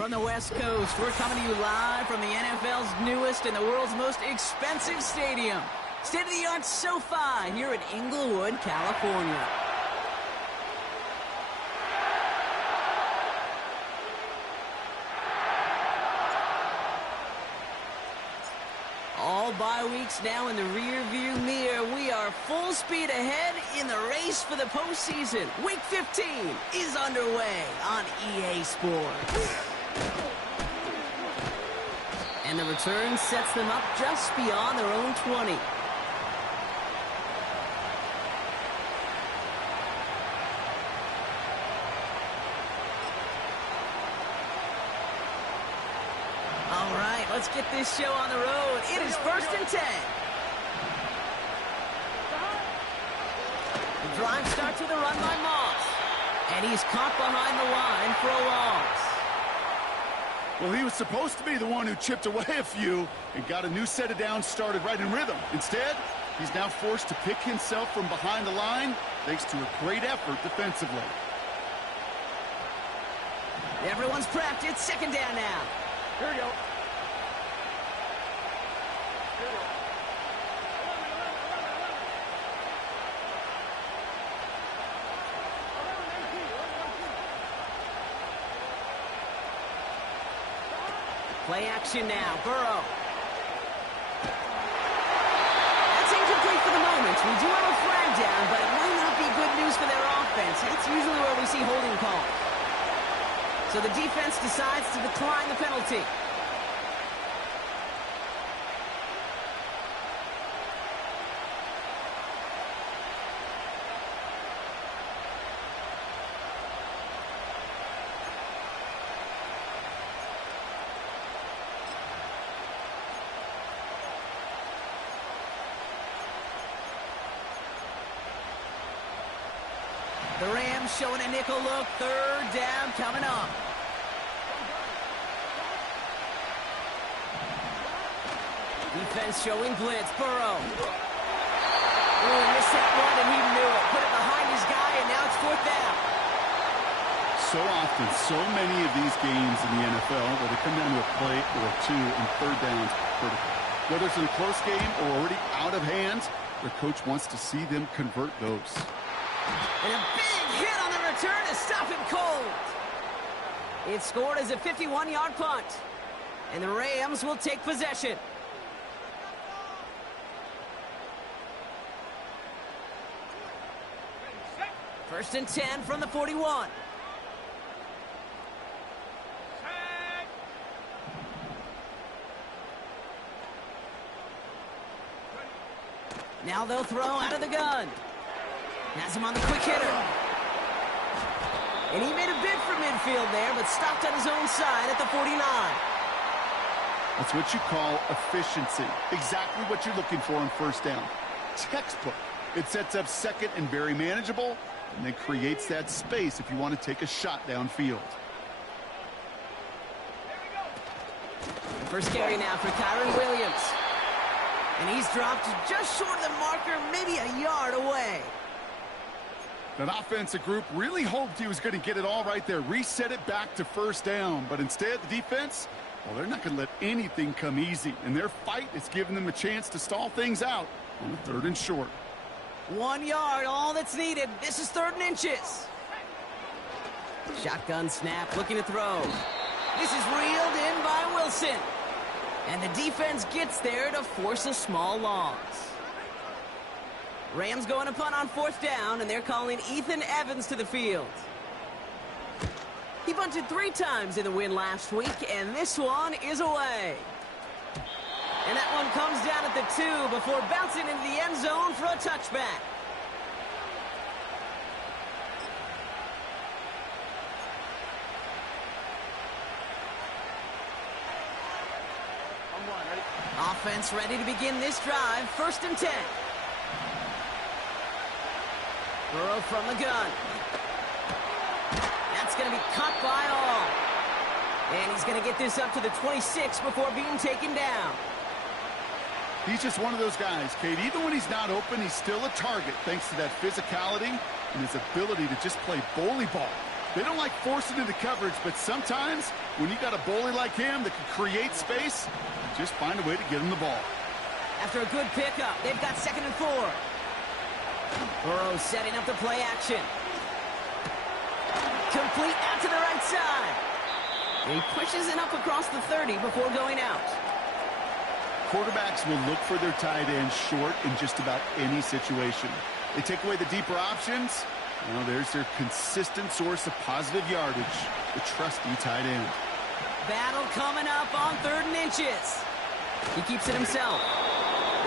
From the West Coast, we're coming to you live from the NFL's newest and the world's most expensive stadium. State-of-the-art SoFi here in Inglewood, California. All bye weeks now in the rear-view mirror. We are full speed ahead in the race for the postseason. Week 15 is underway on EA Sports. And the return sets them up just beyond their own 20. All right, let's get this show on the road. It is 1st and 10. The drive starts with a run by Moss. And he's caught behind the line for a loss. Well, he was supposed to be the one who chipped away a few and got a new set of downs started right in rhythm. Instead, he's now forced to pick himself from behind the line thanks to a great effort defensively. Everyone's prepped. It's 2nd down now. Here we go. Play action now. Burrow. That's incomplete for the moment. We do have a flag down, but it might not be good news for their offense. That's usually where we see holding calls. So the defense decides to decline the penalty. The Rams showing a nickel look. 3rd down coming up. Defense showing blitz. Burrow. Ooh, missed that one, and he knew it. Put it behind his guy, and now it's 4th down. So often, so many of these games in the NFL where they come down to a play or two and 3rd downs critical. Whether it's in a close game or already out of hands, their coach wants to see them convert those. And a big hit on the return to stop him cold. It's scored as a 51-yard punt. And the Rams will take possession. First and 10 from the 41. Now they'll throw out of the gun. Has him on the quick hitter. And he made a bid for midfield there, but stopped on his own side at the 49. That's what you call efficiency. Exactly what you're looking for on 1st down. Textbook. It sets up 2nd and very manageable, and then creates that space if you want to take a shot downfield. First carry now for Kyron Williams. And he's dropped just short of the marker, maybe a yard away. That offensive group really hoped he was going to get it all right there, reset it back to 1st down. But instead, the defense, well, they're not going to let anything come easy. And their fight is giving them a chance to stall things out on the 3rd and short. 1 yard, all that's needed. This is 3rd and inches. Shotgun snap, looking to throw. This is reeled in by Wilson. And the defense gets there to force a small loss. Rams going to punt on 4th down, and they're calling Ethan Evans to the field. He bunted 3 times in the win last week, and this one is away. And that one comes down at the 2 before bouncing into the end zone for a touchback. Offense ready to begin this drive. 1st and 10. Burrow from the gun. That's going to be cut by all. And he's going to get this up to the 26 before being taken down. He's just one of those guys, Kate. Even when he's not open, he's still a target thanks to that physicality and his ability to just play bully ball. They don't like forcing into coverage, but sometimes when you got a bully like him that can create space, just find a way to get him the ball. After a good pickup, they've got 2nd and 4. Burrow setting up the play action. Complete out to the right side. He pushes it up across the 30 before going out. Quarterbacks will look for their tight end short in just about any situation. They take away the deeper options. Well, there's their consistent source of positive yardage, the trusty tight end. Battle coming up on 3rd and inches. He keeps it himself.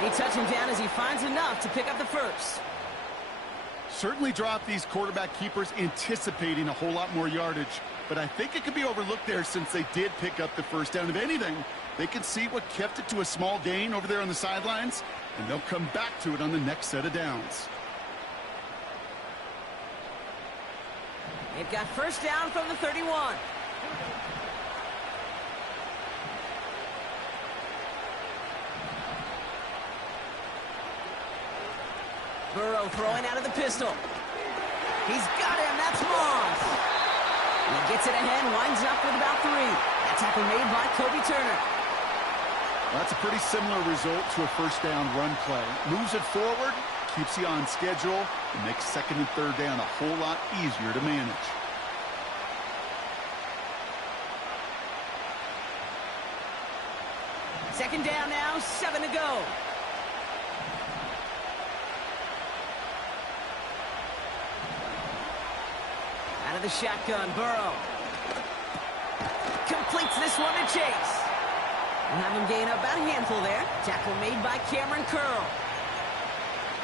They touch him down as he finds enough to pick up the first. Certainly drop these quarterback keepers anticipating a whole lot more yardage, but I think it could be overlooked there since they did pick up the first down. If anything, they can see what kept it to a small gain over there on the sidelines, and they'll come back to it on the next set of downs. They've got first down from the 31. Burrow throwing out of the pistol. He's got him. That's Moss. He gets it ahead, winds up with about 3. That tackle made by Kobe Turner. Well, that's a pretty similar result to a first down run play. Moves it forward, keeps you on schedule, and makes 2nd and 3rd down a whole lot easier to manage. Second down now, 7 to go. Out of the shotgun, Burrow. Completes this one to Chase. We'll have him gain about a handful there. Tackle made by Cameron Curl.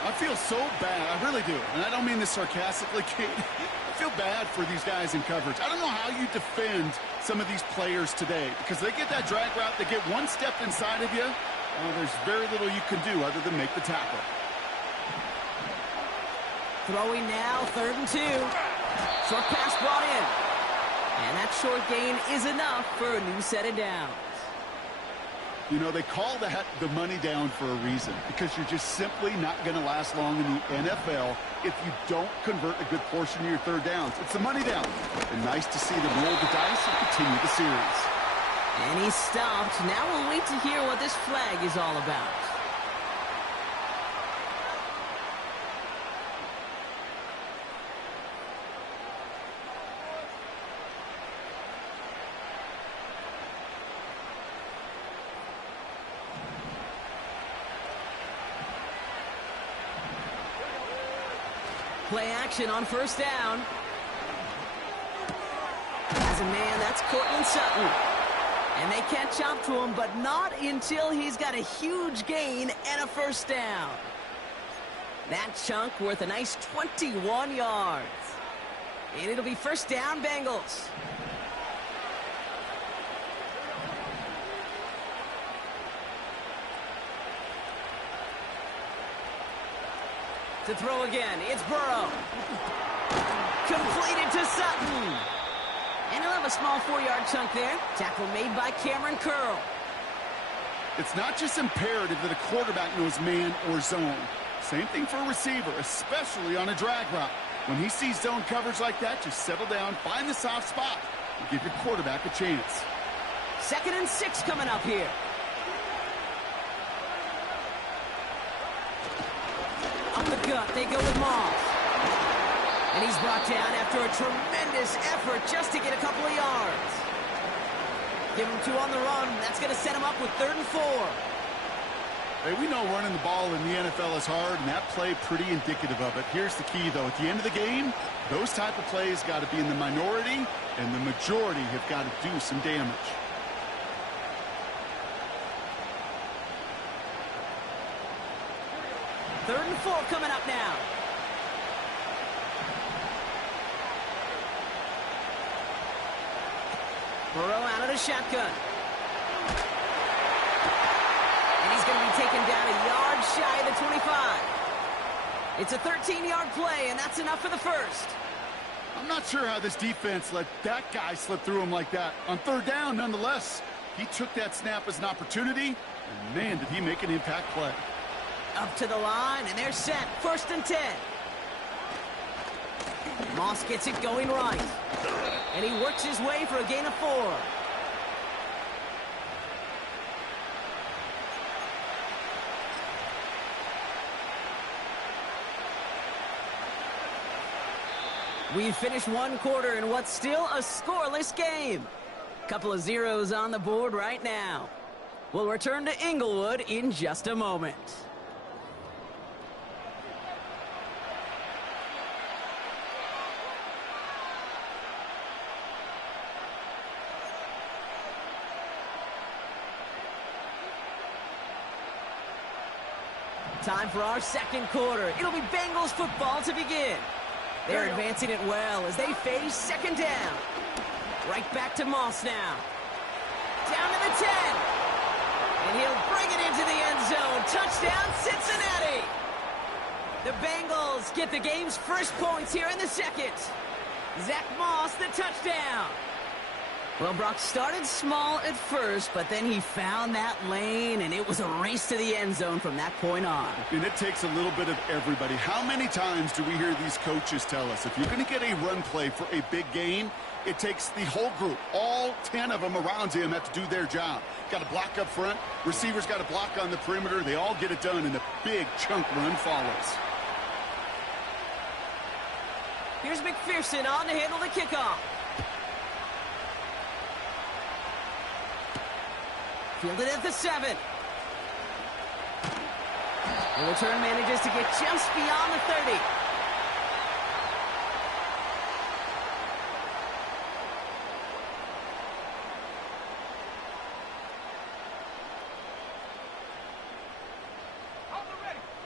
I feel so bad. I really do. And I don't mean this sarcastically, Kate. I feel bad for these guys in coverage. I don't know how you defend some of these players today because they get that drag route, they get one step inside of you. There's very little you can do other than make the tackle. Throwing now, 3rd and 2. Short pass brought in. And that short gain is enough for a new set of downs. You know, they call that the money down for a reason because you're just simply not going to last long in the NFL if you don't convert a good portion of your 3rd downs. It's the money down. And nice to see them roll the dice and continue the series. And he's stopped. Now we'll wait to hear what this flag is all about. Play action on first down. As a man, that's Cortland Sutton. And they can't chop to him, but not until he's got a huge gain and a first down. That chunk worth a nice 21 yards. And it'll be first down, Bengals. To throw again, it's Burrow. Completed to Sutton. And he'll have a small 4-yard chunk there. Tackle made by Cameron Curl. It's not just imperative that a quarterback knows man or zone. Same thing for a receiver, especially on a drag route. When he sees zone coverage like that, just settle down, find the soft spot, and give your quarterback a chance. 2nd and 6 coming up here. Up the gut, they go with Moss. And he's brought down after a tremendous effort just to get a couple of yards. Give him 2 on the run. That's going to set him up with 3rd and 4. Hey, we know running the ball in the NFL is hard, and that play pretty indicative of it. Here's the key, though. At the end of the game, those type of plays got to be in the minority, and the majority have got to do some damage. Third and 4 coming up now. Burrow out of the shotgun. And he's going to be taken down a yard shy of the 25. It's a 13-yard play, and that's enough for the first. I'm not sure how this defense let that guy slip through him like that. On 3rd down, nonetheless, he took that snap as an opportunity, and man, did he make an impact play. Up to the line, and they're set. 1st and 10. Moss gets it going right. And he works his way for a gain of 4. We've finished one quarter in what's still a scoreless game. Couple of zeros on the board right now. We'll return to Inglewood in just a moment. Time for our second quarter. It'll be Bengals football to begin. They're advancing it well as they face second down. Right back to Moss now. Down to the 10. And he'll bring it into the end zone. Touchdown, Cincinnati. The Bengals get the game's first points here in the second. Zach Moss, the touchdown. Well, Brock started small at first, but then he found that lane, and it was a race to the end zone from that point on. And it takes a little bit of everybody. How many times do we hear these coaches tell us, if you're going to get a run play for a big gain, it takes the whole group. All 10 of them around him have to do their job. Got to block up front. Receivers got to block on the perimeter. They all get it done, and a big chunk run follows. Here's McPherson on to handle the kickoff. Fielded at the 7. The return manages to get just beyond the 30.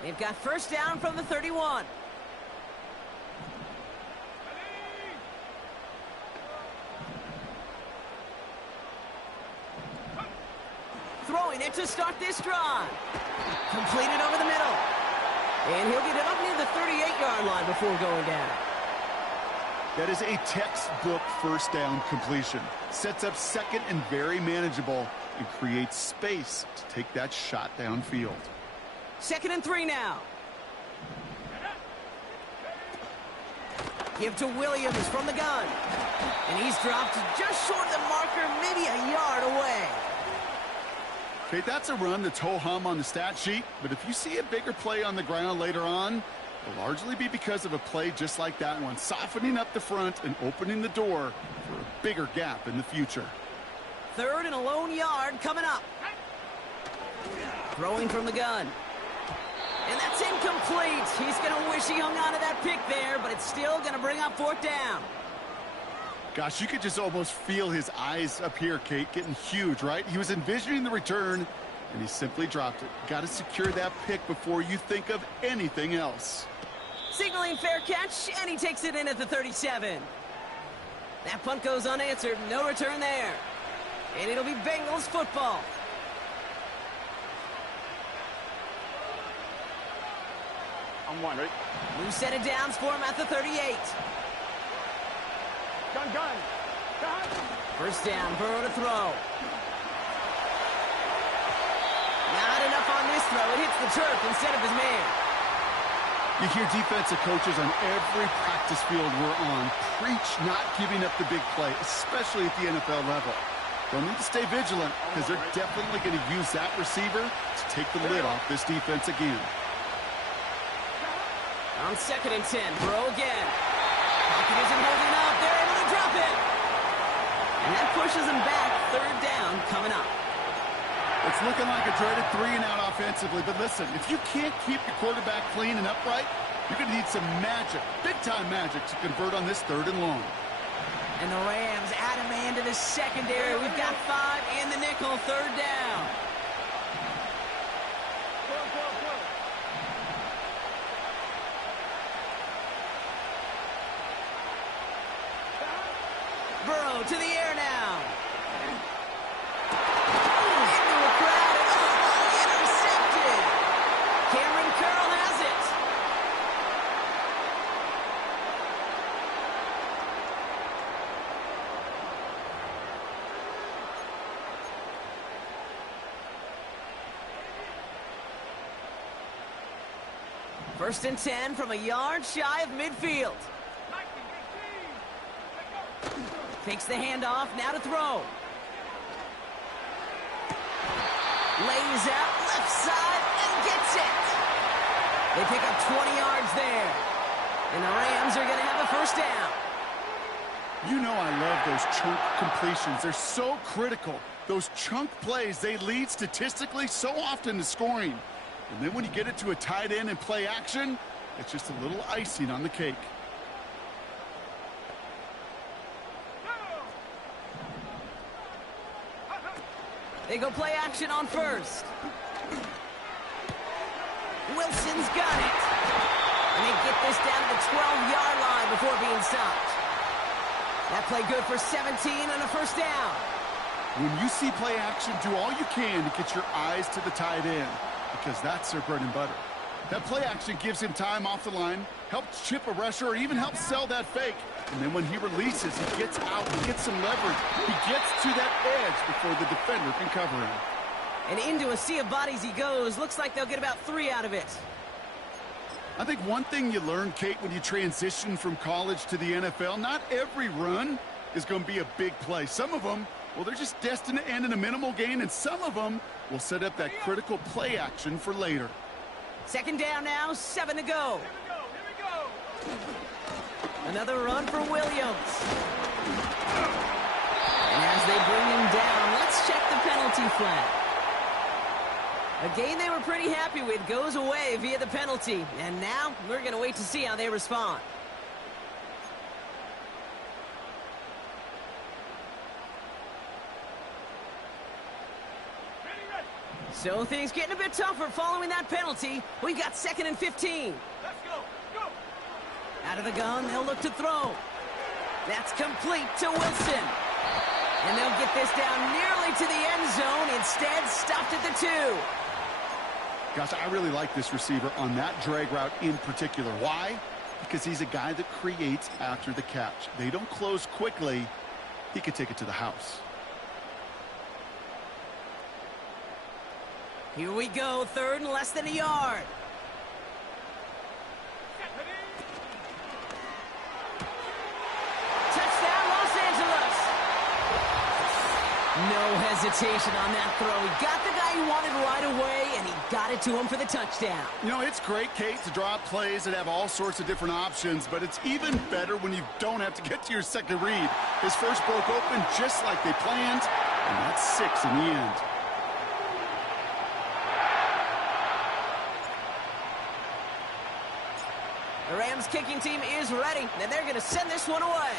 They've got first down from the 31. Throwing it to start this drive. Completed over the middle. And he'll get it up near the 38-yard line before going down. That is a textbook first down completion. Sets up second and very manageable and creates space to take that shot downfield. 2nd and 3 now. Give to Williams from the gun. And he's dropped just short of the marker, maybe a yard away. Okay, that's a run that's ho-hum on the stat sheet, but if you see a bigger play on the ground later on, it'll largely be because of a play just like that one, softening up the front and opening the door for a bigger gap in the future. 3rd and a lone yard coming up. Throwing from the gun. And that's incomplete. He's going to wish he hung on to that pick there, but it's still going to bring up 4th down. Gosh, you could just almost feel his eyes up here, Kate, getting huge, right? He was envisioning the return, and he simply dropped it. Got to secure that pick before you think of anything else. Signaling fair catch, and he takes it in at the 37. That punt goes unanswered. No return there. And it'll be Bengals football. I'm one, right? New set of downs for him at the 38. Gun. First down, Burrow to throw. Not enough on this throw. It hits the turf instead of his man. You hear defensive coaches on every practice field we're on preach not giving up the big play, especially at the NFL level. They'll need to stay vigilant because they're definitely going to use that receiver to take the lid off this defense again. On 2nd and 10, Burrow again. Pocket isn't holding up. They're able to drop it. And that pushes them back. 3rd down coming up. It's looking like a dreaded 3-and-out offensively, but listen, if you can't keep your quarterback clean and upright, you're going to need some magic, big-time magic, to convert on this 3rd and long. And the Rams add a man to the secondary. We've got 5 in the nickel. 3rd down. Burrow to the air now. Into a crowd and intercepted. Cameron Curl has it. First and 10 from a yard shy of midfield. Fakes the handoff, now to throw. Lays out, left side, and gets it. They pick up 20 yards there. And the Rams are going to have a first down. You know I love those chunk completions. They're so critical. Those chunk plays, they lead statistically so often to scoring. And then when you get it to a tight end and play action, it's just a little icing on the cake. They go play action on first. Wilson's got it. And they get this down to the 12-yard line before being stopped. That play good for 17 and a first down. When you see play action, do all you can to get your eyes to the tight end, because that's their bread and butter. That play action gives him time off the line, helps chip a rusher, or even helps sell that fake. And then when he releases, he gets out, he gets some leverage. He gets to that edge before the defender can cover him. And into a sea of bodies he goes. Looks like they'll get about 3 out of it. I think one thing you learn, Kate, when you transition from college to the NFL, not every run is going to be a big play. Some of them, well, they're just destined to end in a minimal gain, and some of them will set up that critical play action for later. Second down now, 7 to go. Here we go. Another run for Williams. And as they bring him down, let's check the penalty flag. A game they were pretty happy with goes away via the penalty. And now we're going to wait to see how they respond. So things getting a bit tougher following that penalty. We've got 2nd and 15. Let's go. Go. Out of the gun, they'll look to throw. That's complete to Wilson. And they'll get this down nearly to the end zone. Instead, stopped at the 2. Gosh, I really like this receiver on that drag route in particular. Why? Because he's a guy that creates after the catch. They don't close quickly. He could take it to the house. Here we go, 3rd and less than a yard. Touchdown, Los Angeles. No hesitation on that throw. He got the guy he wanted right away, and he got it to him for the touchdown. You know, it's great, Kate, to draw up plays that have all sorts of different options, but it's even better when you don't have to get to your second read. His first broke open just like they planned, and that's 6 in the end. The Rams kicking team is ready, and they're going to send this one away.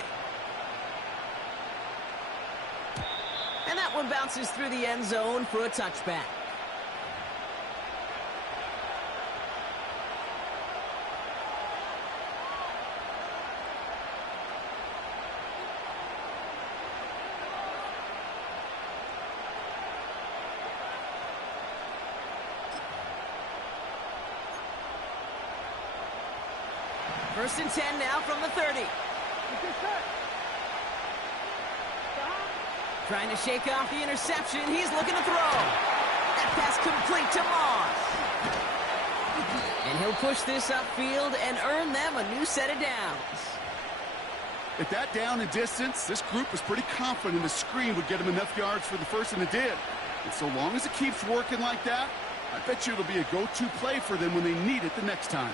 And that one bounces through the end zone for a touchback. First and 10 now from the 30. Trying to shake off the interception. He's looking to throw. That pass complete to Moss. And he'll push this upfield and earn them a new set of downs. At that down and distance, this group was pretty confident the screen would get him enough yards for the first, and it did. And so long as it keeps working like that, I bet you it'll be a go-to play for them when they need it the next time.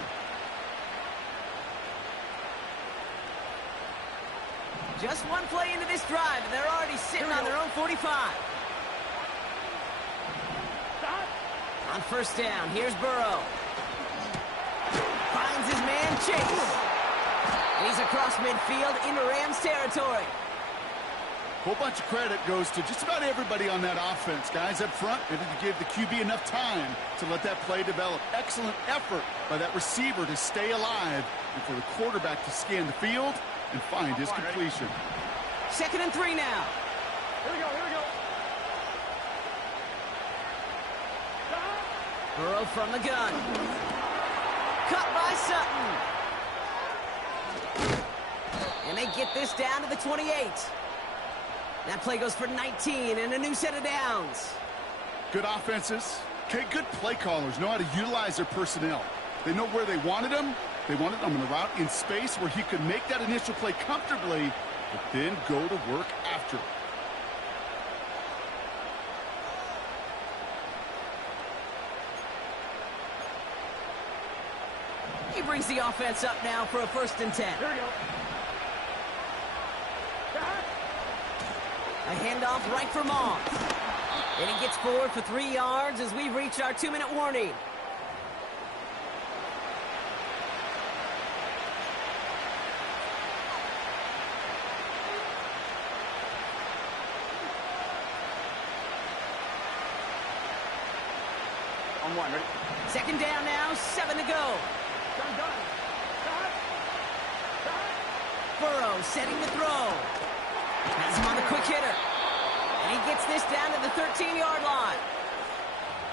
Just one play into this drive, and they're already sitting on their own 45. On first down, here's Burrow. Finds his man, Chase. He's across midfield into Rams territory. A whole bunch of credit goes to just about everybody on that offense. Guys up front, they didn't give the QB enough time to let that play develop. Excellent effort by that receiver to stay alive and for the quarterback to scan the field and find his completion. 2nd and 3 now. Here we go. Burrow from the gun. Cut by Sutton. And they get this down to the 28. That play goes for 19 and a new set of downs. Good offenses. Okay, good play callers know how to utilize their personnel. They know where they wanted them. They wanted them on the route in space where he could make that initial play comfortably, but then go to work after it. He brings the offense up now for a 1st and 10. Here we go. A handoff right for Moss. And he gets forward for 3 yards as we reach our 2-minute warning. On 1, ready? 2nd down now, 7 to go. Done. Burrow setting the throw. Has him on the quick hitter. And he gets this down to the 13-yard line.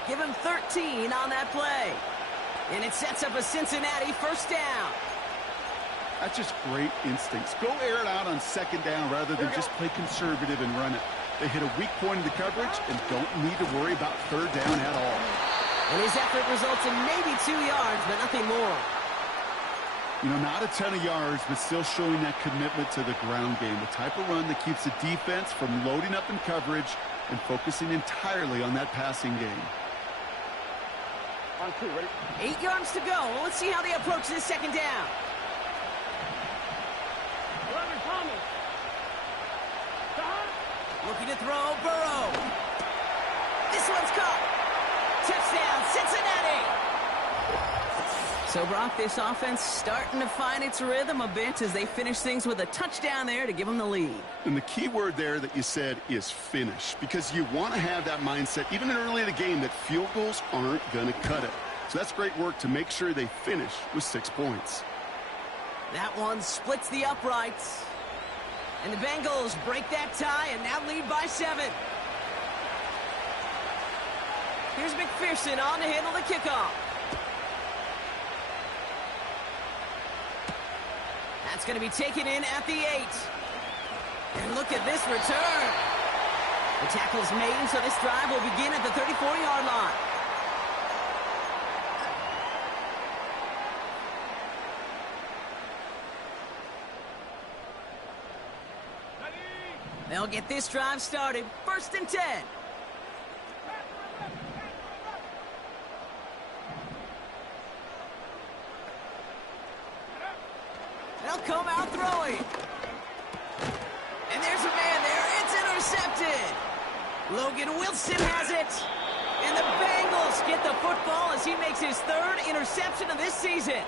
Give him 13 on that play. And it sets up a Cincinnati 1st down. That's just great instincts. Go air it out on 2nd down rather than just play conservative and run it. They hit a weak point in the coverage and don't need to worry about 3rd down at all. And his effort results in maybe 2 yards, but nothing more. You know, not a ton of yards, but still showing that commitment to the ground game. The type of run that keeps the defense from loading up in coverage and focusing entirely on that passing game. On 2, ready? 8 yards to go. Let's see how they approach this 2nd down. 11, Thomas. Looking to throw, Burrow. This one's caught. Touchdown, Cincinnati. So, Brock, this offense starting to find its rhythm a bit as they finish things with a touchdown there to give them the lead. And the key word there that you said is finish, because you want to have that mindset, even early in the game, that field goals aren't going to cut it. So that's great work to make sure they finish with 6 points. That one splits the uprights. And the Bengals break that tie and now lead by 7. Here's McPherson on to handle the kickoff. That's going to be taken in at the 8. And look at this return. The tackle's made, so this drive will begin at the 34-yard line. They'll get this drive started. 1st and 10. They'll come out throwing. And there's a man there. It's intercepted. Logan Wilson has it. And the Bengals get the football as he makes his 3rd interception of this season.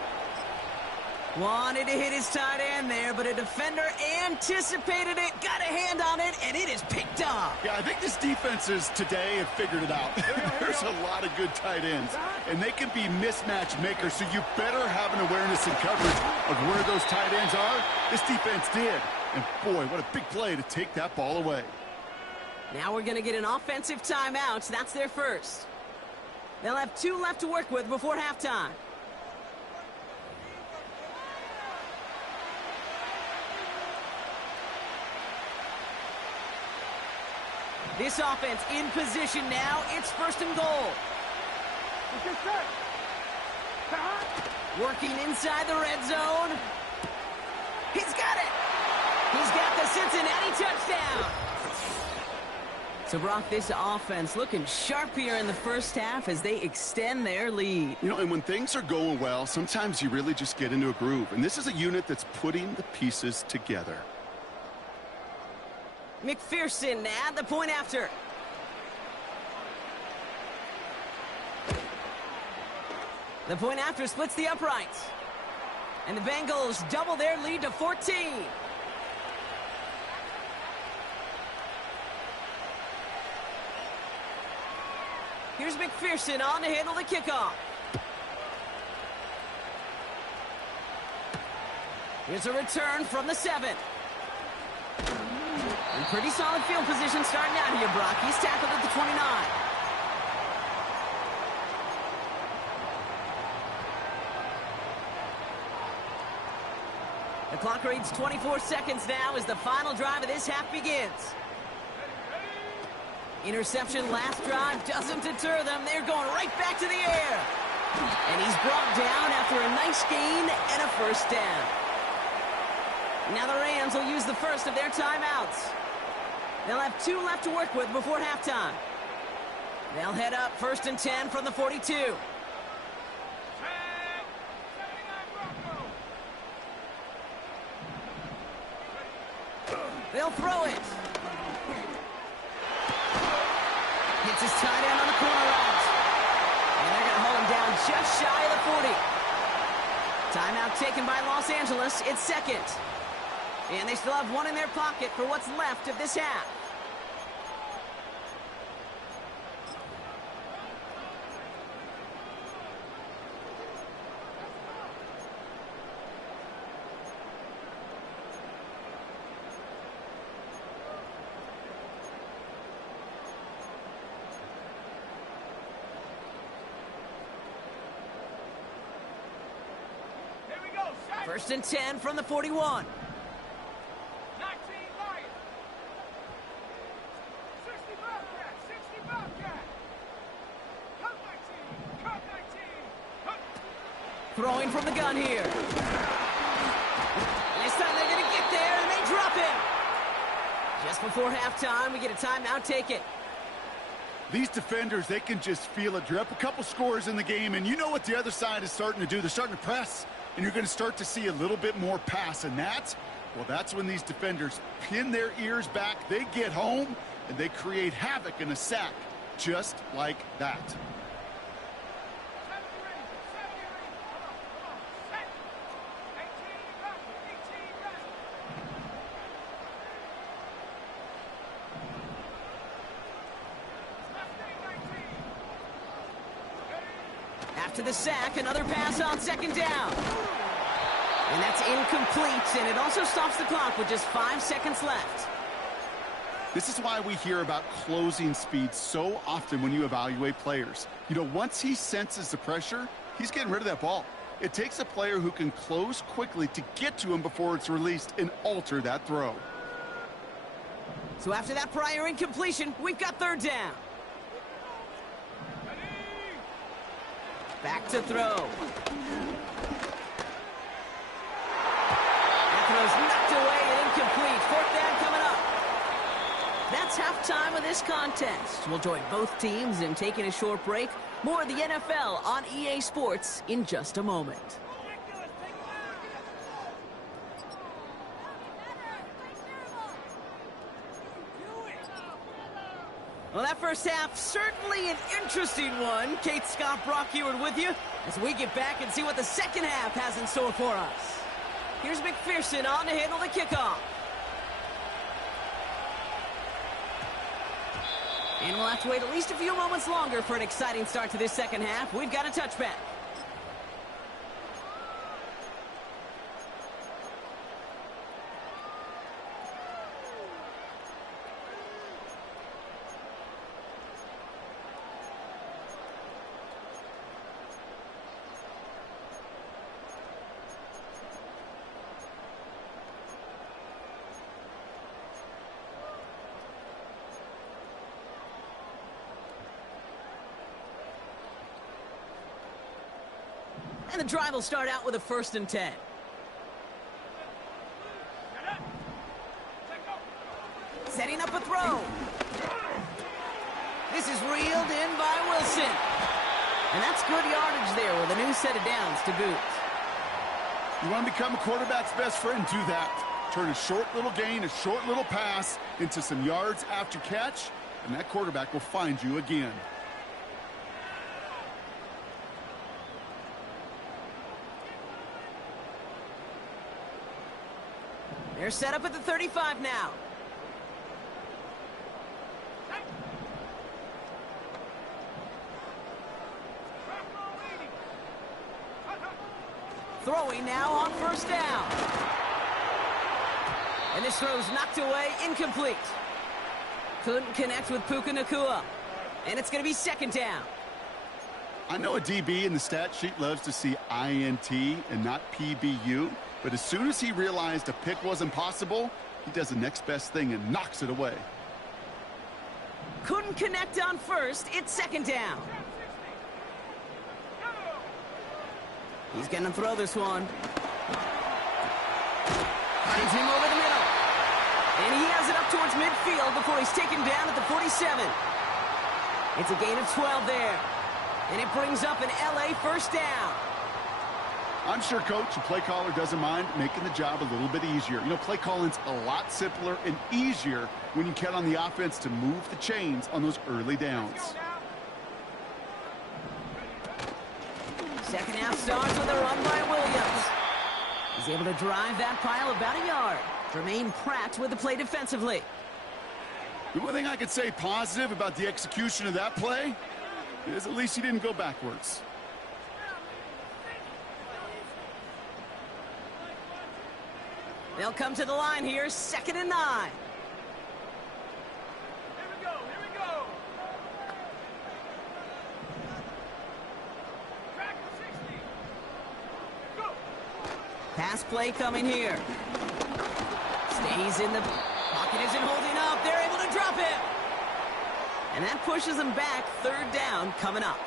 Wanted to hit his tight end there, but a defender anticipated it, got a hand on it, and it is picked up. Yeah, I think this defenses today have figured it out. There's a lot of good tight ends, and they can be mismatch makers, so you better have an awareness and coverage of where those tight ends are. This defense did. And boy, what a big play to take that ball away. Now we're going to get an offensive timeout. That's their first. They'll have 2 left to work with before halftime. This offense in position now. It's 1st and goal. Working inside the red zone. He's got it. He's got the Cincinnati touchdown. So, Brock, this offense looking sharp here in the 1st half as they extend their lead. You know, and when things are going well, sometimes you really just get into a groove. And this is a unit that's putting the pieces together. McPherson at the point after. The point after splits the uprights. And the Bengals double their lead to 14. Here's McPherson on to handle the kickoff. Here's a return from the 7. And pretty solid field position starting out here, Brock. He's tackled at the 29. The clock reads 24 seconds now as the final drive of this half begins. Interception last drive doesn't deter them. They're going right back to the air. And he's brought down after a nice gain and a 1st down. Now the Rams will use the first of their timeouts. They'll have 2 left to work with before halftime. They'll head up 1st and 10 from the 42. They'll throw it. Hits his tight end on the corner route. And they're going to hold him down just shy of the 40. Timeout taken by Los Angeles. It's 2nd. And they still have 1 in their pocket for what's left of this half. First and 10 from the 41. 19 Lions. 60 Bobcat. 60 Bobcat. Cut 19. Cut 19. Cut. Throwing from the gun here. This time they're going to get there, and they drop him. Just before halftime, we get a timeout taken. These defenders, they can just feel it. You're up a couple scores in the game, and you know what the other side is starting to do. They're starting to press, and you're going to start to see a little bit more pass. And that's when these defenders pin their ears back, they get home, and they create havoc in a sack, just like that. After the sack, another pass on 2nd down. And that's incomplete, and it also stops the clock with just 5 seconds left. This is why we hear about closing speed so often when you evaluate players. You know, once he senses the pressure, he's getting rid of that ball. It takes a player who can close quickly to get to him before it's released and alter that throw. So after that prior incompletion, we've got 3rd down. Back to throw. That throw's knocked away and incomplete. 4th down coming up. That's halftime of this contest. We'll join both teams in taking a short break. More of the NFL on EA Sports in just a moment. Well, that first half, certainly an interesting one. Kate, Scott, Brock Ewart with you as we get back and see what the second half has in store for us. Here's McPherson on to handle the kickoff. And we'll have to wait at least a few moments longer for an exciting start to this second half. We've got a touchback. And the drive will start out with a 1st and 10. Setting up a throw. This is reeled in by Wilson. And that's good yardage there with a new set of downs to boot. You want to become a quarterback's best friend? Do that. Turn a short little gain, a short little pass into some yards after catch, and that quarterback will find you again. They're set up at the 35 now. Throwing now on 1st down. And this throw's knocked away, incomplete. Couldn't connect with Puka Nacua. And it's going to be 2nd down. I know a DB in the stat sheet loves to see INT and not PBU, but as soon as he realized a pick wasn't possible, he does the next best thing and knocks it away. Couldn't connect on 1st. It's 2nd down. He's going to throw this one. Finds him over the middle. And he has it up towards midfield before he's taken down at the 47. It's a gain of 12 there. And it brings up an LA first down. I'm sure, Coach, the play caller doesn't mind making the job a little bit easier. You know, play calling's a lot simpler and easier when you count on the offense to move the chains on those early downs. Second half starts with a run by Williams. He's able to drive that pile about a yard. Jermaine Pratt with the play defensively. The one thing I could say positive about the execution of that play is at least he didn't go backwards. They'll come to the line here, 2nd and 9. Here we go, here we go. Track 60. Go. Pass play coming here. Stays in the pocket, isn't holding up. They're able to drop it. And that pushes them back, 3rd down coming up.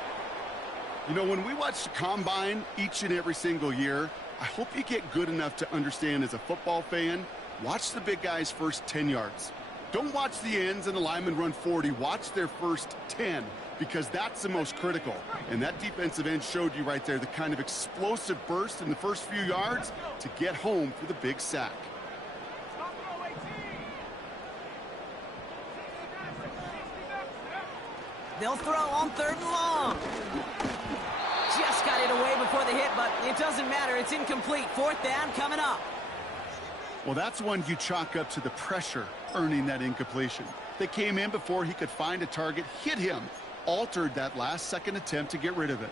You know, when we watch the combine each and every single year, I hope you get good enough to understand as a football fan, watch the big guys' first 10 yards. Don't watch the ends and the linemen run 40. Watch their first 10 because that's the most critical. And that defensive end showed you right there the kind of explosive burst in the first few yards to get home for the big sack. Stop throw 18. 60 They'll throw on 3rd and long. Just got it away before the hit, but it doesn't matter. It's incomplete. 4th down coming up. Well, that's one you chalk up to the pressure earning that incompletion. They came in before he could find a target, hit him, altered that last-second attempt to get rid of it.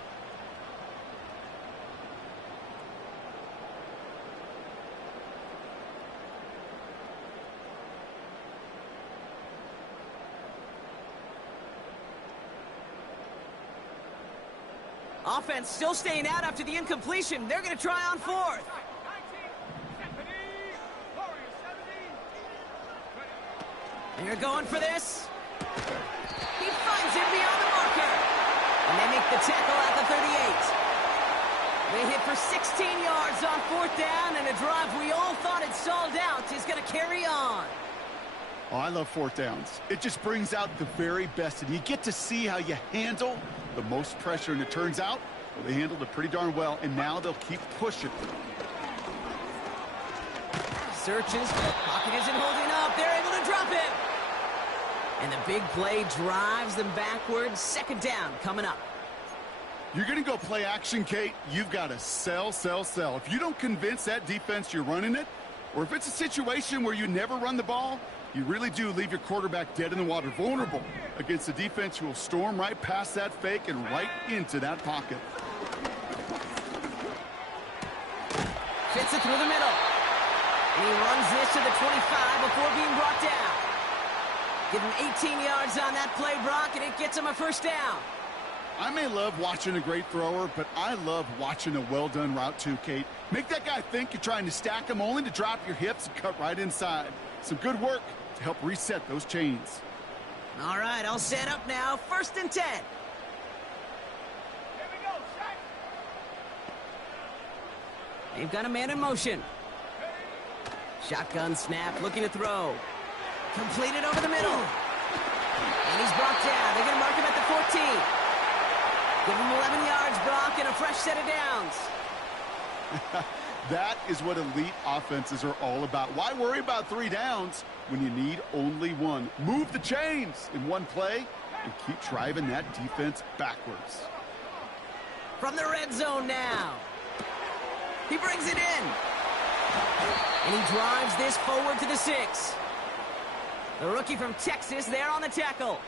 Offense still staying out after the incompletion. They're going to try on 4th. 19. 70. Warriors 70. They're going for this. He finds him beyond the marker. And they make the tackle at the 38. They hit for 16 yards on 4th down, and a drive we all thought had stalled out is going to carry on. Oh, I love 4th downs. It just brings out the very best, and you get to see how you handle the most pressure, and it turns out, well, they handled it pretty darn well, and now they'll keep pushing. Searches, pocket isn't holding up. They're able to drop it. And the big play drives them backwards. 2nd down coming up. You're going to go play action, Kate. You've got to sell, sell, sell. If you don't convince that defense you're running it, or if it's a situation where you never run the ball, you really do leave your quarterback dead in the water, vulnerable against a defense who will storm right past that fake and right into that pocket. Fits it through the middle. And he runs this to the 25 before being brought down. Give him 18 yards on that play, Brock, and it gets him a 1st down. I may love watching a great thrower, but I love watching a well-done route too, Kate. Make that guy think you're trying to stack him only to drop your hips and cut right inside. Some good work to help reset those chains. All right, I'll set up now. 1st and 10. Here we go, shot. They've got a man in motion. Shotgun snap, looking to throw. Completed over the middle. And he's brought down. They're going to mark him at the 14. Give him 11 yards, Brock, and a fresh set of downs. That is what elite offenses are all about. Why worry about 3 downs when you need only 1? Move the chains in one play and keep driving that defense backwards. From the red zone now. He brings it in. And he drives this forward to the 6. The rookie from Texas there on the tackle.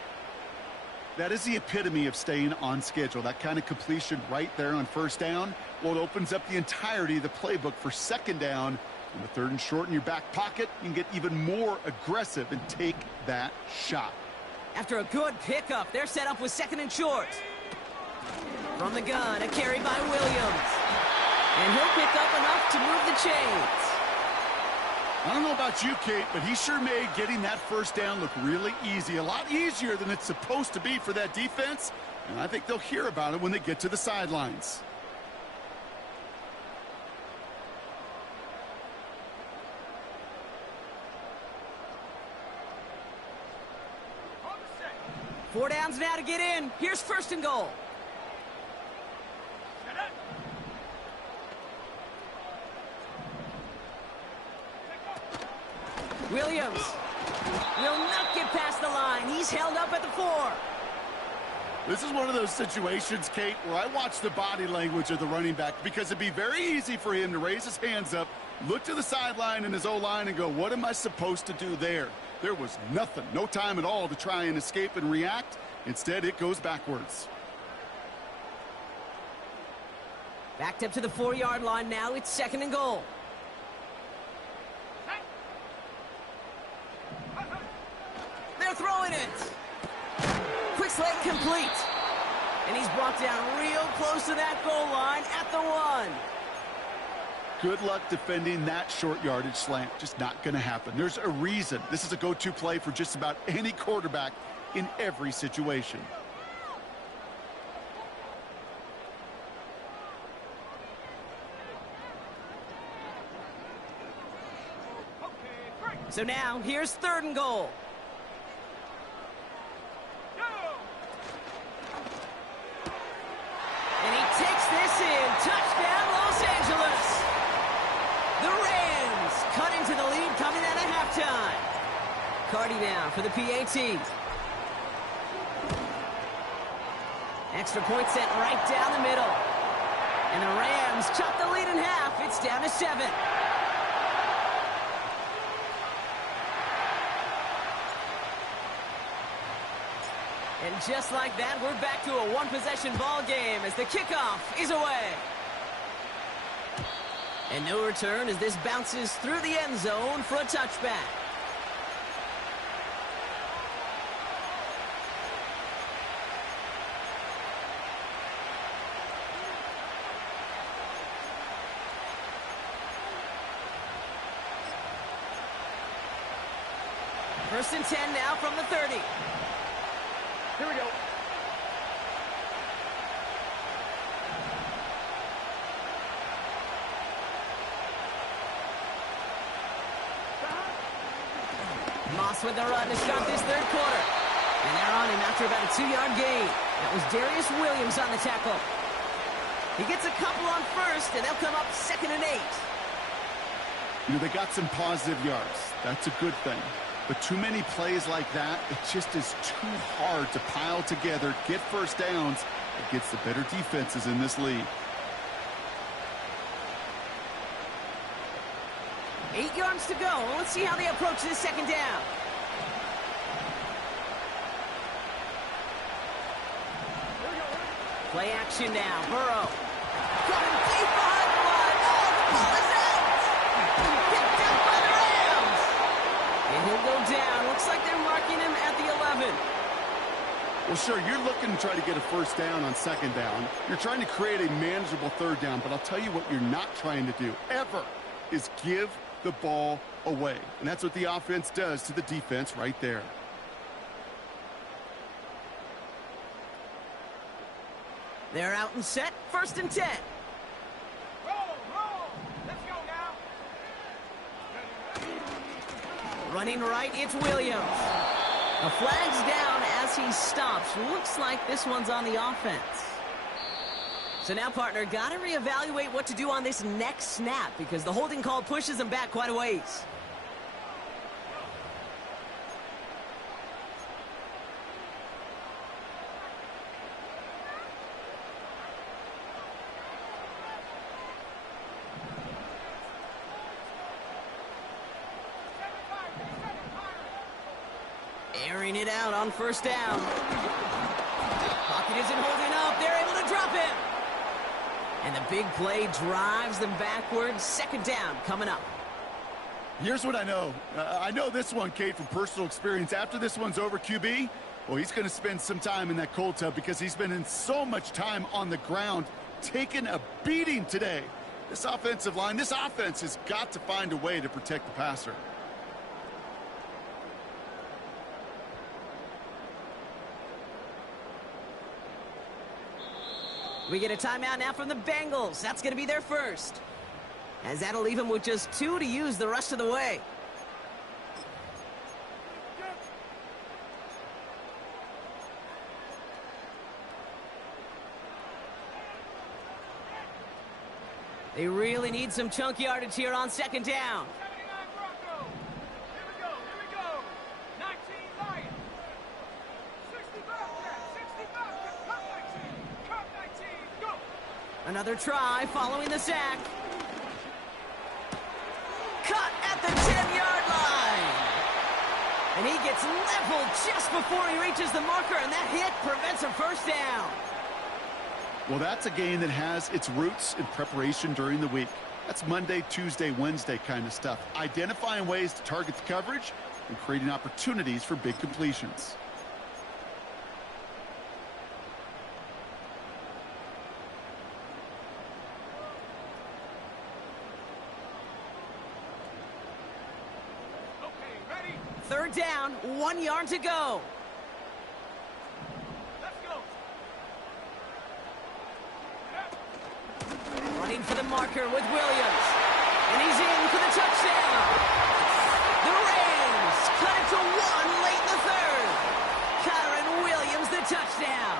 That is the epitome of staying on schedule. That kind of completion right there on 1st down. Well, it opens up the entirety of the playbook for 2nd down. In the 3rd and short in your back pocket, you can get even more aggressive and take that shot. After a good pickup, they're set up with 2nd and short. From the gun, a carry by Williams. And he'll pick up enough to move the chains. I don't know about you, Kate, but he sure made getting that 1st down look really easy. A lot easier than it's supposed to be for that defense. And I think they'll hear about it when they get to the sidelines. 4 downs now to get in. Here's first and goal. Set up. Williams will not get past the line. He's held up at the 4. This is one of those situations, Kate, where I watch the body language of the running back because it'd be very easy for him to raise his hands up, look to the sideline in his O-line and go, what am I supposed to do there? There was nothing, no time at all to try and escape and react. Instead, it goes backwards. Backed up to the 4-yard line now. It's second and goal. They're throwing it. Quick slant complete. And he's brought down real close to that goal line at the 1. Good luck defending that short yardage slant. Just not going to happen. There's a reason. This is a go-to play for just about any quarterback in every situation. So now, here's third and goal. And he takes this in. Touchdown, Los Angeles. The Rams cut into the lead coming out of halftime. Cardi now for the PAT. Extra point set right down the middle. And the Rams chop the lead in half. It's down to 7. And just like that, we're back to a one-possession ball game as the kickoff is away. And no return as this bounces through the end zone for a touchback. First and 10 now from the 30. Here we go. Moss with the run to start this third quarter. And they're on him after about a 2-yard gain. That was Darius Williams on the tackle. He gets a couple on first, and they'll come up second and 8. You know, they got some positive yards. That's a good thing. But too many plays like that, it just is too hard to pile together, get first downs against the better defenses in this league. 8 yards to go. Let's see how they approach this second down. Play action now. Burrow. Coming deep behind the line. Oh, the ball is out. Picked up by the Rams. And he'll go down. Looks like they're marking him at the 11. Well, sure, you're looking to try to get a first down on second down. You're trying to create a manageable third down, but I'll tell you what you're not trying to do, ever, is give the ball away. And that's what the offense does to the defense right there. They're out and set. First and 10. Roll, roll. Let's go now. Running right, it's Williams. The flag's down as he stops. Looks like this one's on the offense. So now, partner, got to reevaluate what to do on this next snap because the holding call pushes him back quite a ways. Airing it out on first down. Pocket isn't holding up. They're able to drop him. And the big play drives them backwards. Second down coming up. Here's what I know. I know this one, Kate, from personal experience. After this one's over, QB, well, he's going to spend some time in that cold tub because he's been in so much time on the ground, taking a beating today. This offensive line, this offense has got to find a way to protect the passer. We get a timeout now from the Bengals. That's going to be their first. As that'll leave them with just 2 to use the rest of the way. They really need some chunk yardage here on second down. 79 Broncos. Here we go. 19 Lions. 60 Bobcats. 60 Bobcats. Cut 19. Cut 19. Go. Another try following the sack. Cut at the 10-yard line. And he gets leveled just before he reaches the marker, and that hit prevents a first down. Well, that's a game that has its roots in preparation during the week. That's Monday, Tuesday, Wednesday kind of stuff. Identifying ways to target the coverage and creating opportunities for big completions. Okay, ready? Third down, 1 yard to go. Let's go. Running for the marker with Williams. And he's in for the touchdown. The Rams cut it to 1 late in the third. Kyron Williams, the touchdown.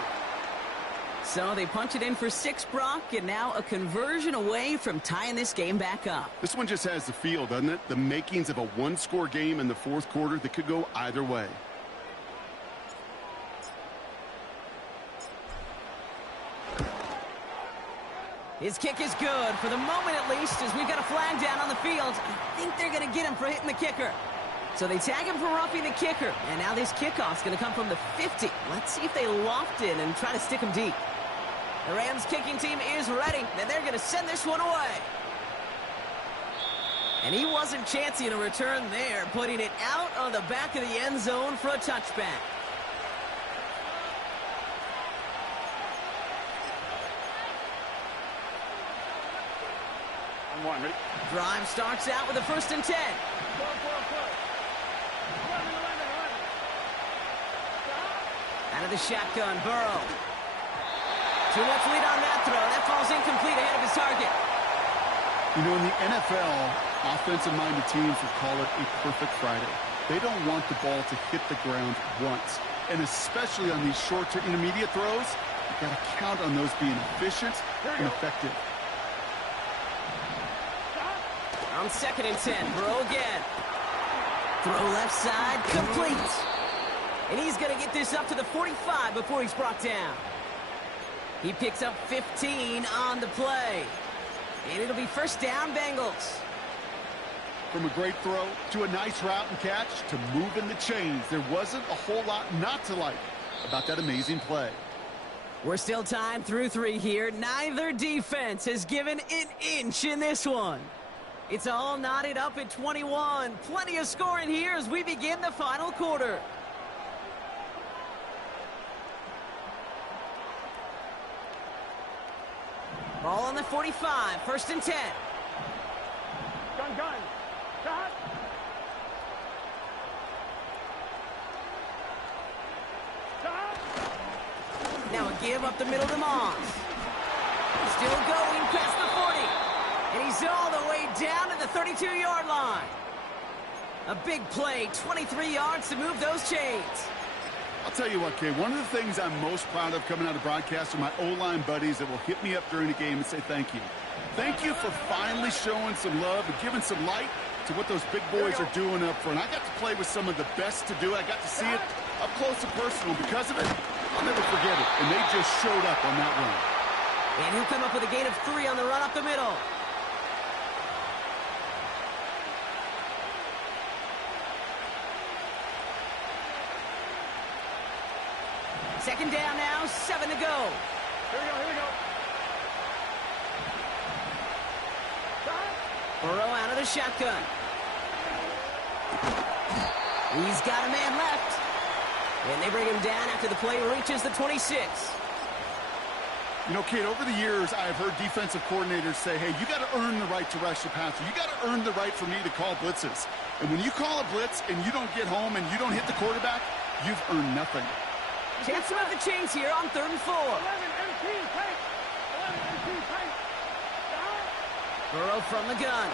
So they punch it in for 6, Brock, and now a conversion away from tying this game back up. This one just has the feel, doesn't it? The makings of a one-score game in the fourth quarter that could go either way. His kick is good, for the moment at least, as we've got a flag down on the field. I think they're going to get him for hitting the kicker. So they tag him for roughing the kicker, and now this kickoff's going to come from the 50. Let's see if they loft it and try to stick him deep. The Rams kicking team is ready, and they're going to send this one away. And he wasn't chancing a return there, putting it out on the back of the end zone for a touchback. Drive starts out with a 1st and 10. Out of the shotgun, Burrow. Too much lead on that throw. That falls incomplete ahead of his target. You know, in the NFL, offensive-minded teams will call it a perfect Friday. They don't want the ball to hit the ground once. And especially on these short to intermediate throws, you've got to count on those being efficient and effective. On 2nd and 10, Burrow again. Throw left side, complete. And he's going to get this up to the 45 before he's brought down. He picks up 15 on the play. And it'll be first down, Bengals. From a great throw to a nice route and catch to moving the chains, there wasn't a whole lot not to like about that amazing play. We're still tied through 3 here. Neither defense has given an inch in this one. It's all knotted up at 21. Plenty of scoring here as we begin the final quarter. Ball on the 45, 1st and 10. Gun. Shot. Now a give up the middle to Moss. Still going past the 40. And he's all the way down to the 32-yard line. A big play, 23 yards to move those chains. I'll tell you what, Kay, one of the things I'm most proud of coming out of broadcast are my O-line buddies that will hit me up during the game and say thank you. Thank you for finally showing some love and giving some light to what those big boys are doing up front. I got to play with some of the best to do it. I got to see it up close and personal. Because of it, I'll never forget it. And they just showed up on that run. And he'll come up with a gain of 3 on the run up the middle. Second down now, 7 to go. Here we go. Burrow out of the shotgun. He's got a man left. And they bring him down after the play reaches the 26. You know, Kate, over the years, I've heard defensive coordinators say, hey, you got to earn the right to rush the passer. You got to earn the right for me to call blitzes. And when you call a blitz and you don't get home and you don't hit the quarterback, you've earned nothing. Chance to move the chains here on 3rd and 4. 11 MP tight. 11 MP tight. Burrow from the gun.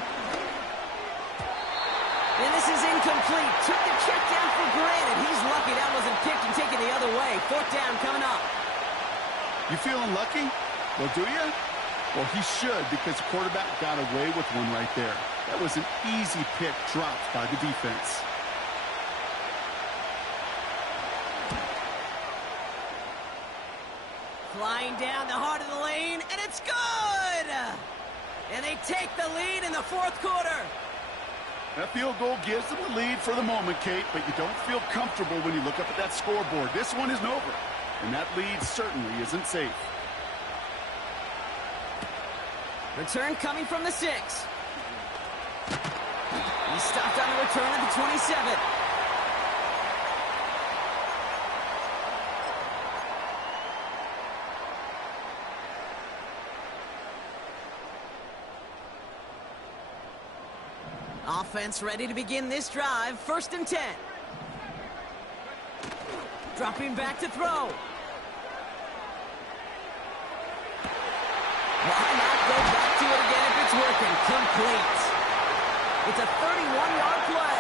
And this is incomplete. Took the check down for granted. He's lucky that wasn't picked and taken the other way. 4th down coming up. You feeling lucky? Well, do you? Well, he should, because the quarterback got away with one right there. That was an easy pick dropped by the defense. Flying down the heart of the lane, and it's good! And they take the lead in the fourth quarter. That field goal gives them the lead for the moment, Kate, but you don't feel comfortable when you look up at that scoreboard. This one isn't over, and that lead certainly isn't safe. Return coming from the 6. He stopped on the return at the 27. Offense ready to begin this drive. 1st and 10. Dropping back to throw. Why not go back to it again if it's working? Complete. It's a 31-yard play.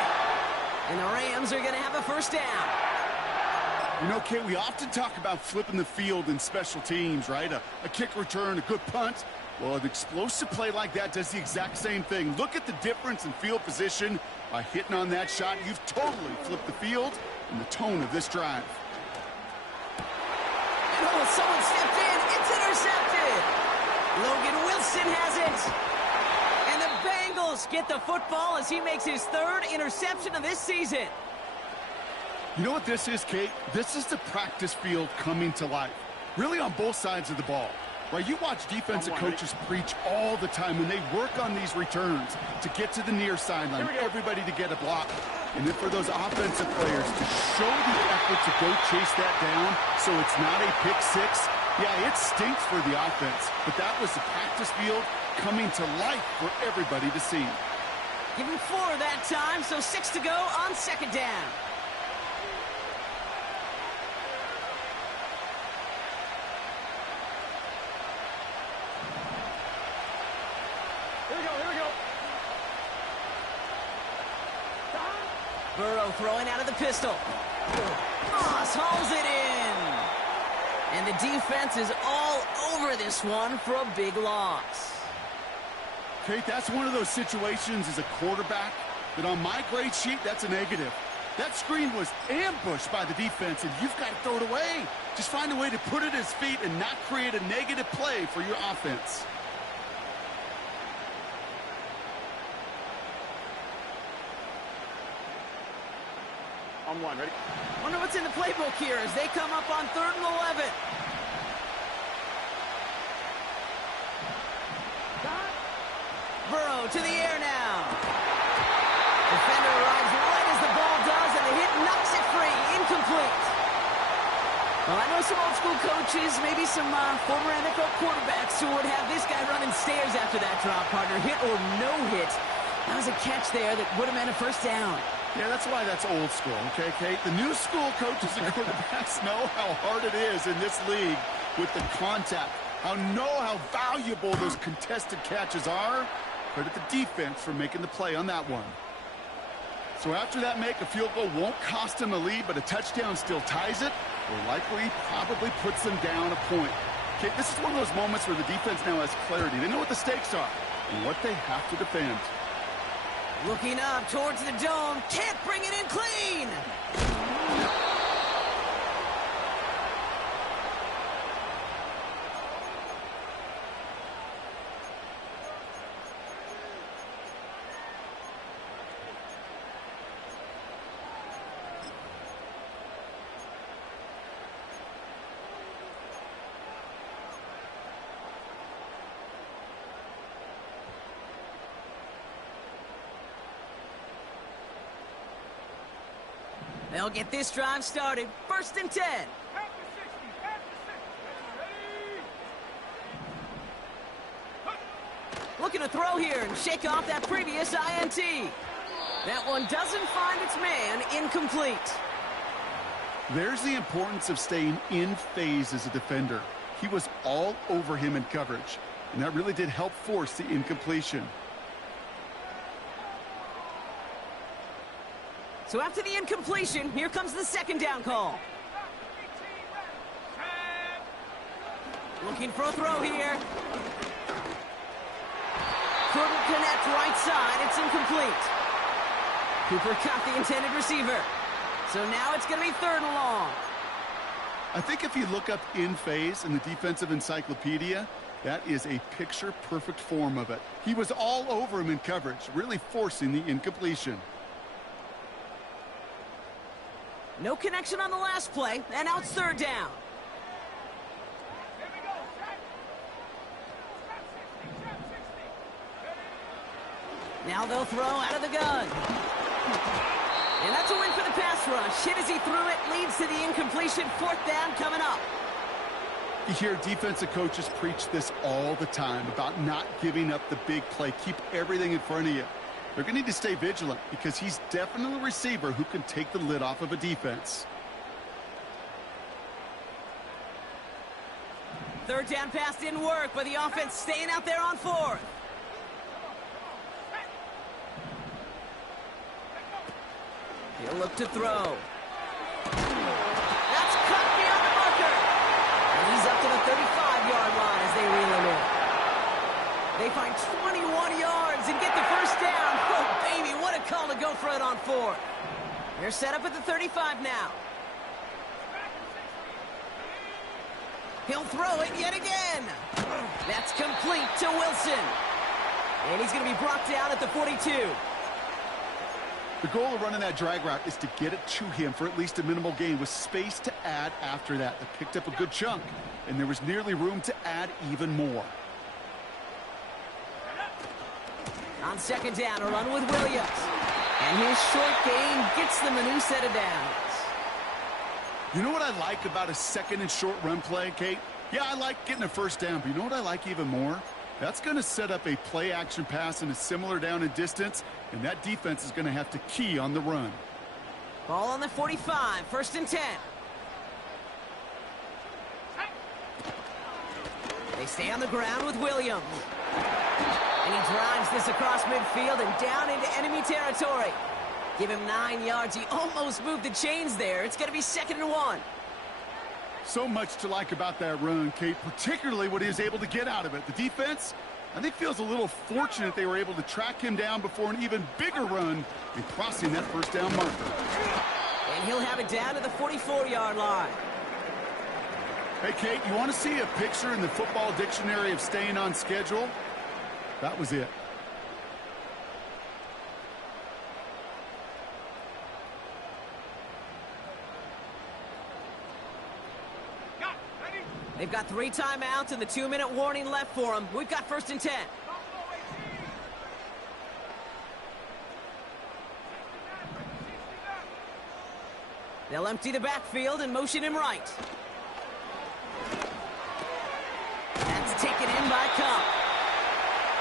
And the Rams are going to have a 1st down. You know, Kate, we often talk about flipping the field in special teams, right? A kick return, a good punt. Well, an explosive play like that does the exact same thing. Look at the difference in field position. By hitting on that shot, you've totally flipped the field and the tone of this drive. Oh, someone stepped in. It's intercepted. Logan Wilson has it. And the Bengals get the football as he makes his 3rd interception of this season. You know what this is, Kate? This is the practice field coming to life. Really on both sides of the ball. Right, you watch defensive coaches preach all the time when they work on these returns to get to the near sideline, everybody to get a block. And then for those offensive players to show the effort to go chase that down so it's not a pick 6. Yeah, it stinks for the offense, but that was the practice field coming to life for everybody to see. Give him 4 that time, so 6 to go on 2nd down. Burrow throwing out of the pistol. Moss hauls it in. And the defense is all over this one for a big loss. Kate, that's one of those situations as a quarterback that on my grade sheet, that's a negative. That screen was ambushed by the defense, and you've got to throw it away. Just find a way to put it at his feet and not create a negative play for your offense. On 1, ready? Wonder what's in the playbook here as they come up on 3rd and 11. Burrow to the air now. Defender arrives right as the ball does, and the hit knocks it free. Incomplete. Well, I know some old school coaches, maybe some former NFL quarterbacks who would have this guy running stairs after that drop, partner. Hit or no hit. That was a catch there that would have meant a 1st down. Yeah, that's why that's old school, okay, Kate? The new school coaches and quarterbacks know how hard it is in this league with the contact. How valuable those contested catches are. Credit the defense for making the play on that one. So after that make, a field goal won't cost them a lead, but a touchdown still ties it, or likely probably puts them down a point. Okay, this is one of those moments where the defense now has clarity. They know what the stakes are and what they have to defend. Looking up towards the dome. Can't bring it in clean. They'll get this drive started. 1st and 10. At the 60, at the 60. Ready? Looking to throw here and shake off that previous INT. That one doesn't find its man. Incomplete. There's the importance of staying in phase as a defender. He was all over him in coverage, and that really did help force the incompletion. So after the incompletion, here comes the 2nd down call. Looking for a throw here. Couldn't connect right side. It's incomplete. Cooper caught the intended receiver. So now it's going to be 3rd and long. I think if you look up in phase in the defensive encyclopedia, that is a picture-perfect form of it. He was all over him in coverage, really forcing the incompletion. No connection on the last play, and now it's 3rd down. Here we go. Trap 60. Now they'll throw out of the gun. And that's a win for the pass rush. Hit as he threw it, leads to the incompletion. 4th down coming up. You hear defensive coaches preach this all the time about not giving up the big play. Keep everything in front of you. They're going to need to stay vigilant because he's definitely a receiver who can take the lid off of a defense. 3rd down pass didn't work, but the offense staying out there on 4th. He'll look to throw. That's cut beyond the marker. And he's up to the 35-yard line as they reel him in. They find 21 yards and get the 1st down. Oh, baby, what a call to go for it on 4th. They're set up at the 35 now. He'll throw it yet again. That's complete to Wilson. And he's going to be brought down at the 42. The goal of running that drag route is to get it to him for at least a minimal gain with space to add after that. They picked up a good chunk, and there was nearly room to add even more. On 2nd down, a run with Williams. And his short gain gets them a new set of downs. You know what I like about a 2nd and short run play, Kate? Yeah, I like getting a 1st down, but you know what I like even more? That's going to set up a play-action pass in a similar down and distance, and that defense is going to have to key on the run. Ball on the 45, 1st and 10. They stay on the ground with Williams. And he drives this across midfield and down into enemy territory. Give him 9 yards. He almost moved the chains there. It's going to be 2nd and 1. So much to like about that run, Kate, particularly what he was able to get out of it. The defense, I think, feels a little fortunate they were able to track him down before an even bigger run and crossing that 1st down marker. And he'll have it down to the 44-yard line. Hey, Kate, you want to see a picture in the football dictionary of staying on schedule? That was it. They've got 3 timeouts and the 2-minute warning left for them. We've got 1st and 10. They'll empty the backfield and motion him right. That's taken in by Cup.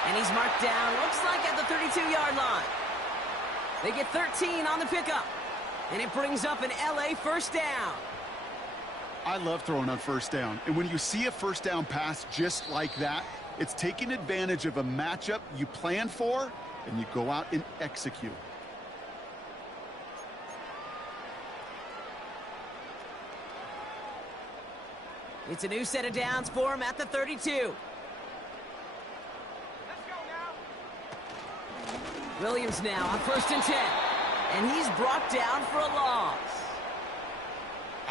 And he's marked down, looks like at the 32-yard line. They get 13 on the pickup. And it brings up an LA 1st down. I love throwing on 1st down. And when you see a 1st down pass just like that, it's taking advantage of a matchup you plan for, and you go out and execute. It's a new set of downs for him at the 32. Let's go now. Williams now on 1st and 10. And he's brought down for a loss.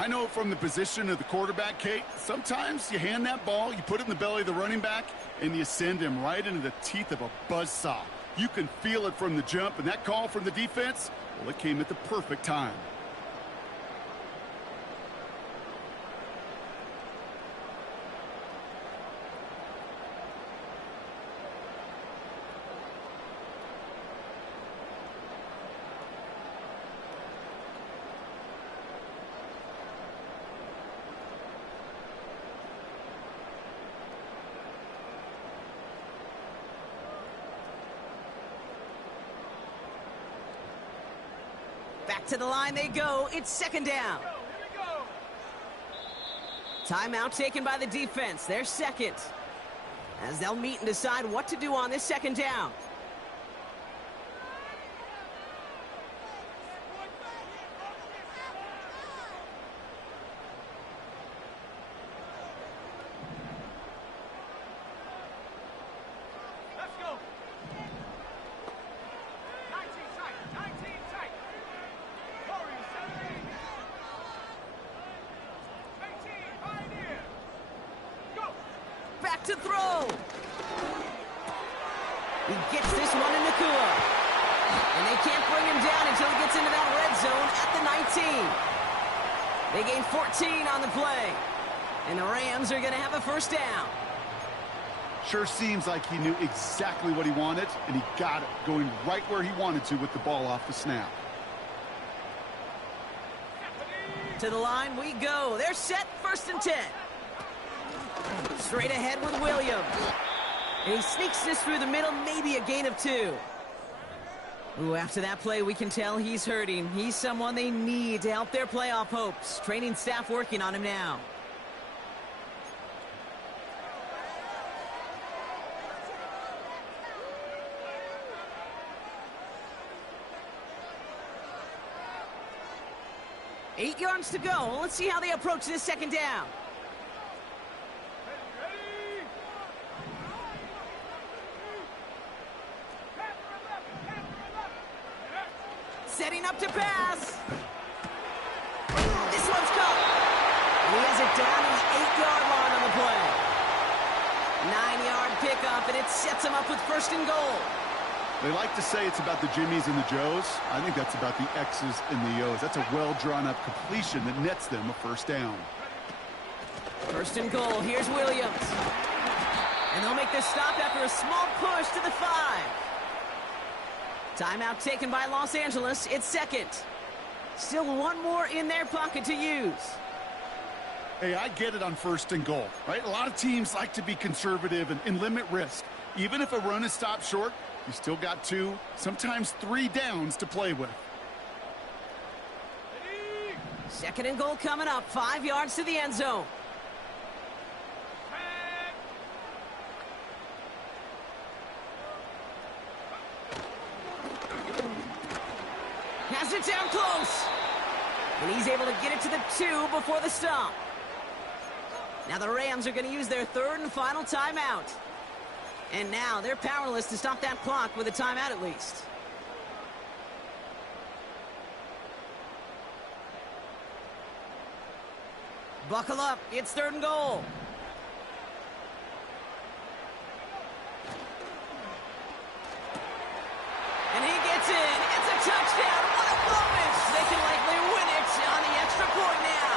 I know from the position of the quarterback, Kate, sometimes you hand that ball, you put it in the belly of the running back, and you send him right into the teeth of a buzzsaw. You can feel it from the jump, and that call from the defense, well, it came at the perfect time. Back to the line they go. It's 2nd down. Here we go. Timeout taken by the defense. They're 2nd. As they'll meet and decide what to do on this 2nd down. Let's go. throw. He gets this one in Nakua. And they can't bring him down until he gets into that red zone at the 19. They gain 14 on the play. And the Rams are going to have a first down. Sure seems like he knew exactly what he wanted, and he got it, going right where he wanted to with the ball off the snap. To the line we go. They're set, 1st and 10. Straight ahead with Williams. And he sneaks this through the middle, maybe a gain of 2. Ooh, after that play, we can tell he's hurting. He's someone they need to help their playoff hopes. Training staff working on him now. Eight yards to go. Let's see how they approach this second down. Setting up to pass. This one's caught. And he has it down to the 8-yard line on the play. 9-yard pickup, and it sets him up with 1st and goal. They like to say it's about the Jimmies and the Joes. I think that's about the X's and the O's. That's a well-drawn-up completion that nets them a first down. 1st and goal. Here's Williams. And they'll make this stop after a small push to the 5. Timeout taken by Los Angeles. It's 2nd. Still one more in their pocket to use. Hey, I get it on 1st and goal, right? A lot of teams like to be conservative and limit risk. Even if a run is stopped short, you still got 2, sometimes 3 downs to play with. 2nd and goal coming up. 5 yards to the end zone. Has it down close. And he's able to get it to the 2 before the stop. Now the Rams are going to use their 3rd and final timeout. And now they're powerless to stop that clock with a timeout at least. Buckle up. It's 3rd and goal. And he gets in. It's a touchdown. What a moment. They can likely win it on the extra point now.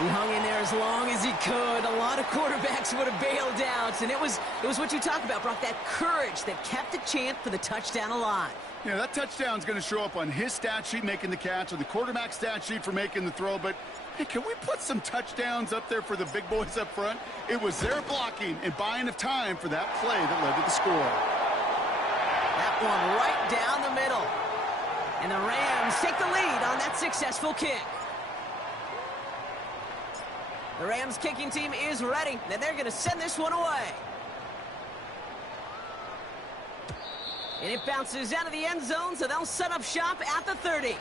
He hung in there as long as he could. A lot of quarterbacks would have bailed out. And it was what you talked about, Brock, that courage that kept the chance for the touchdown alive. Yeah, that touchdown's going to show up on his stat sheet making the catch or the quarterback stat sheet for making the throw. But, hey, can we put some touchdowns up there for the big boys up front? It was their blocking and buying of time for that play that led to the score. That one right down the middle. And the Rams take the lead on that successful kick. The Rams kicking team is ready, and they're going to send this one away. And it bounces out of the end zone, so they'll set up shop at the 30.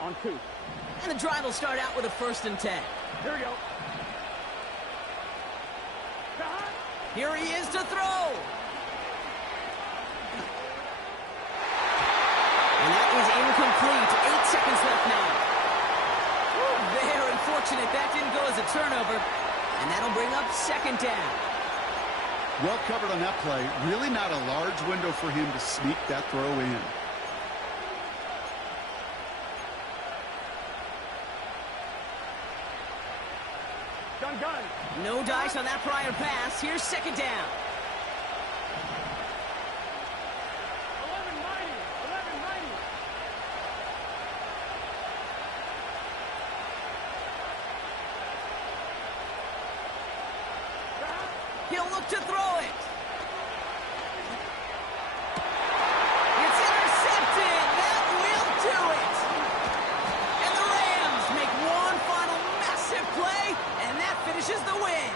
On 2. And the drive will start out with a 1st and 10. Here we go. Here he is to throw. And that is incomplete. 8 seconds left now. Very fortunate that didn't go as a turnover. And that'll bring up 2nd down. Well covered on that play. Really not a large window for him to sneak that throw in. Gun. No dice on that prior pass. Here's 2nd down. 1190. He'll look to throw it. It's intercepted. That will do it. And the Rams make one final massive play, and that finishes the win.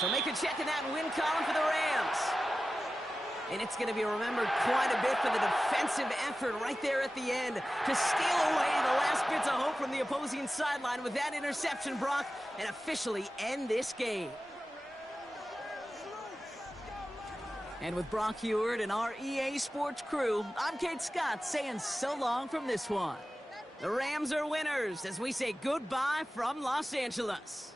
So make a check in that win column for the Rams. And it's going to be remembered quite a bit for the defensive effort right there at the end to steal away the last bits of hope from the opposing sideline with that interception, Brock, and officially end this game. And with Brock Heward and our EA Sports crew, I'm Kate Scott saying so long from this one. The Rams are winners as we say goodbye from Los Angeles.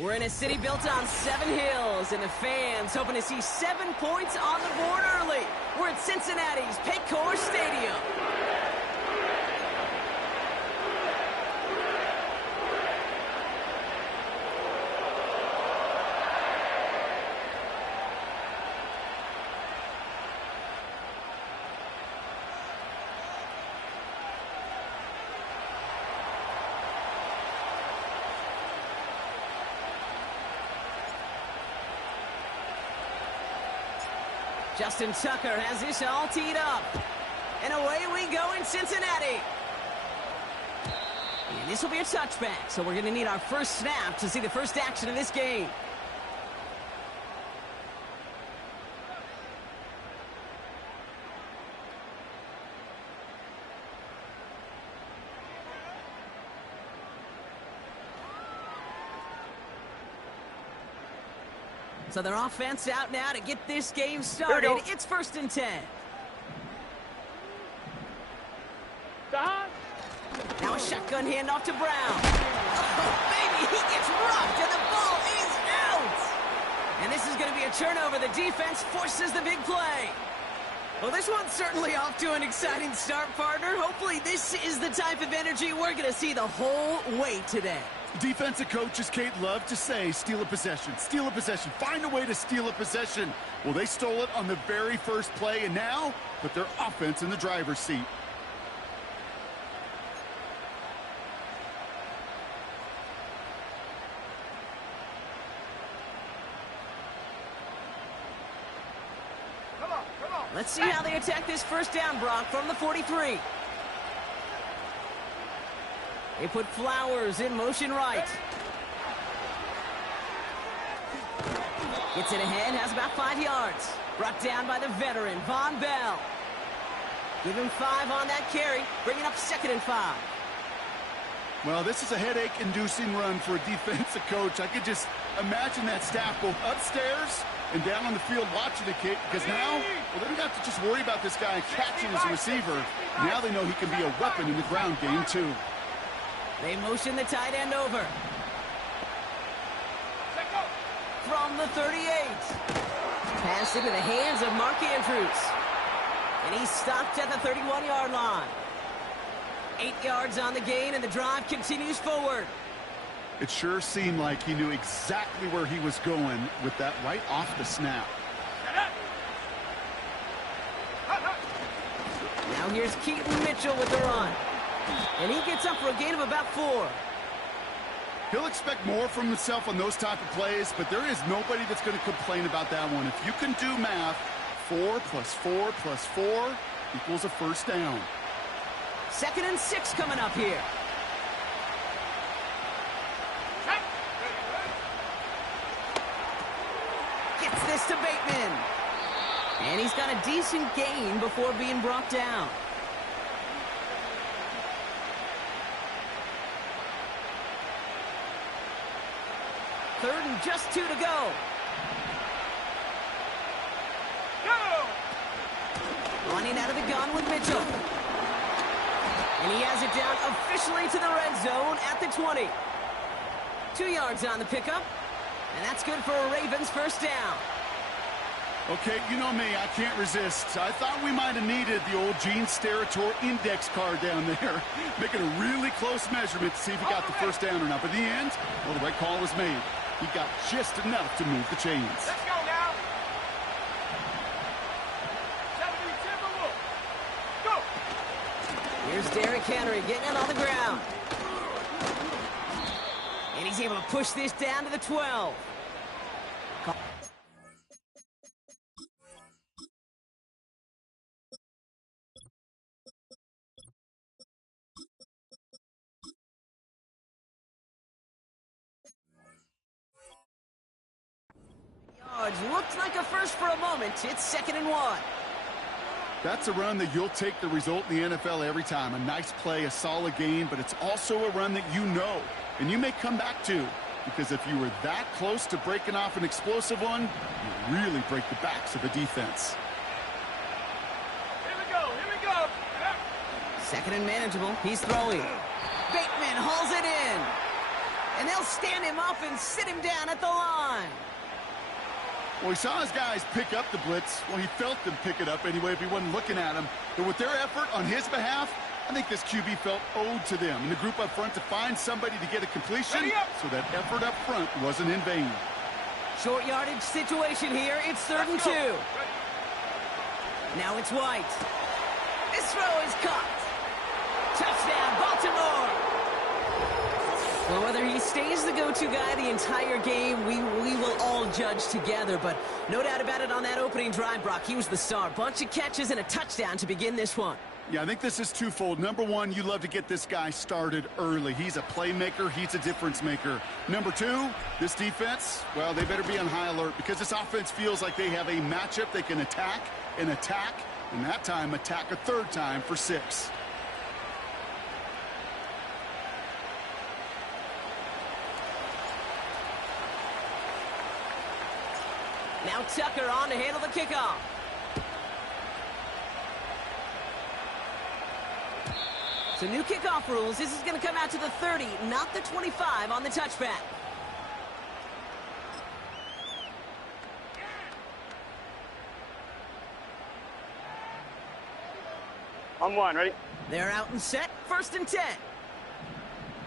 We're in a city built on 7 hills, and the fans hoping to see 7 points on the board early. We're at Cincinnati's Paycor Stadium. Justin Tucker has this all teed up. And away we go in Cincinnati. And this will be a touchback, so we're going to need our first snap to see the first action of this game. So their offense out now to get this game started. It's 1st and 10. Now a shotgun handoff to Brown. Oh, baby, he gets rocked, and the ball is out. And this is going to be a turnover. The defense forces the big play. Well, this one's certainly off to an exciting start, partner. Hopefully this is the type of energy we're going to see the whole way today. Defensive coaches, Kate, love to say, steal a possession, find a way to steal a possession. Well, they stole it on the very first play, and now put their offense in the driver's seat. Come on. Let's see how they attack this first down, Brock, from the 43. They put Flowers in motion right. Gets it ahead, has about 5 yards. Brought down by the veteran, Von Bell. Give him 5 on that carry, bringing up 2nd and 5. Well, this is a headache-inducing run for a defensive coach. I could just imagine that staff both upstairs and down on the field watching the kick, because now, well, they don't have to just worry about this guy catching as a receiver. Now they know he can be a weapon in the ground game, too. They motion the tight end over. From the 38. Pass into the hands of Mark Andrews. And he's stopped at the 31-yard line. 8 yards on the gain, and the drive continues forward. It sure seemed like he knew exactly where he was going with that right off the snap. Now here's Keaton Mitchell with the run. And he gets up for a gain of about 4. He'll expect more from himself on those type of plays, but there is nobody that's going to complain about that one. If you can do math, 4 plus 4 plus 4 equals a first down. 2nd and 6 coming up here. Gets this to Bateman. And he's got a decent gain before being brought down. Third and just 2 to go. Running out of the gun with Mitchell. And he has it down officially to the red zone at the 20. 2 yards on the pickup. And that's good for a Ravens first down. Okay, you know me, I can't resist. I thought we might have needed the old Gene Steratore index card down there, making a really close measurement to see if he got the first down or not. But in the end, well, the right call was made. He got just enough to move the chains. Let's go now. 70 Timberwolves. Go. Here's Derrick Henry getting it on the ground. And he's able to push this down to the 12. Looked like a first for a moment. It's 2nd and 1. That's a run that you'll take the result in the NFL every time. A nice play, a solid gain, but it's also a run that you know, and you may come back to, because if you were that close to breaking off an explosive one, you really break the backs of the defense. Here we go. 2nd and manageable. He's throwing. Bateman hauls it in. And they'll stand him up and sit him down at the line. Well, he saw his guys pick up the blitz. Well, he felt them pick it up anyway if he wasn't looking at him. But with their effort on his behalf, I think this QB felt owed to them and the group up front to find somebody to get a completion so that effort up front wasn't in vain. Short yardage situation here. It's 3rd and 2. Now it's White. This throw is caught. Touchdown, Baltimore. Well, whether he stays the go-to guy the entire game, we will all judge together. But no doubt about it on that opening drive, Brock. He was the star. Bunch of catches and a touchdown to begin this one. Yeah, I think this is twofold. Number one, you love to get this guy started early. He's a playmaker. He's a difference maker. Number two, this defense, well, they better be on high alert because this offense feels like they have a matchup they can attack, and that time attack a third time for 6. Now Tucker on to handle the kickoff. So new kickoff rules. This is going to come out to the 30, not the 25 on the touchback. On 1, ready? They're out and set. 1st and 10.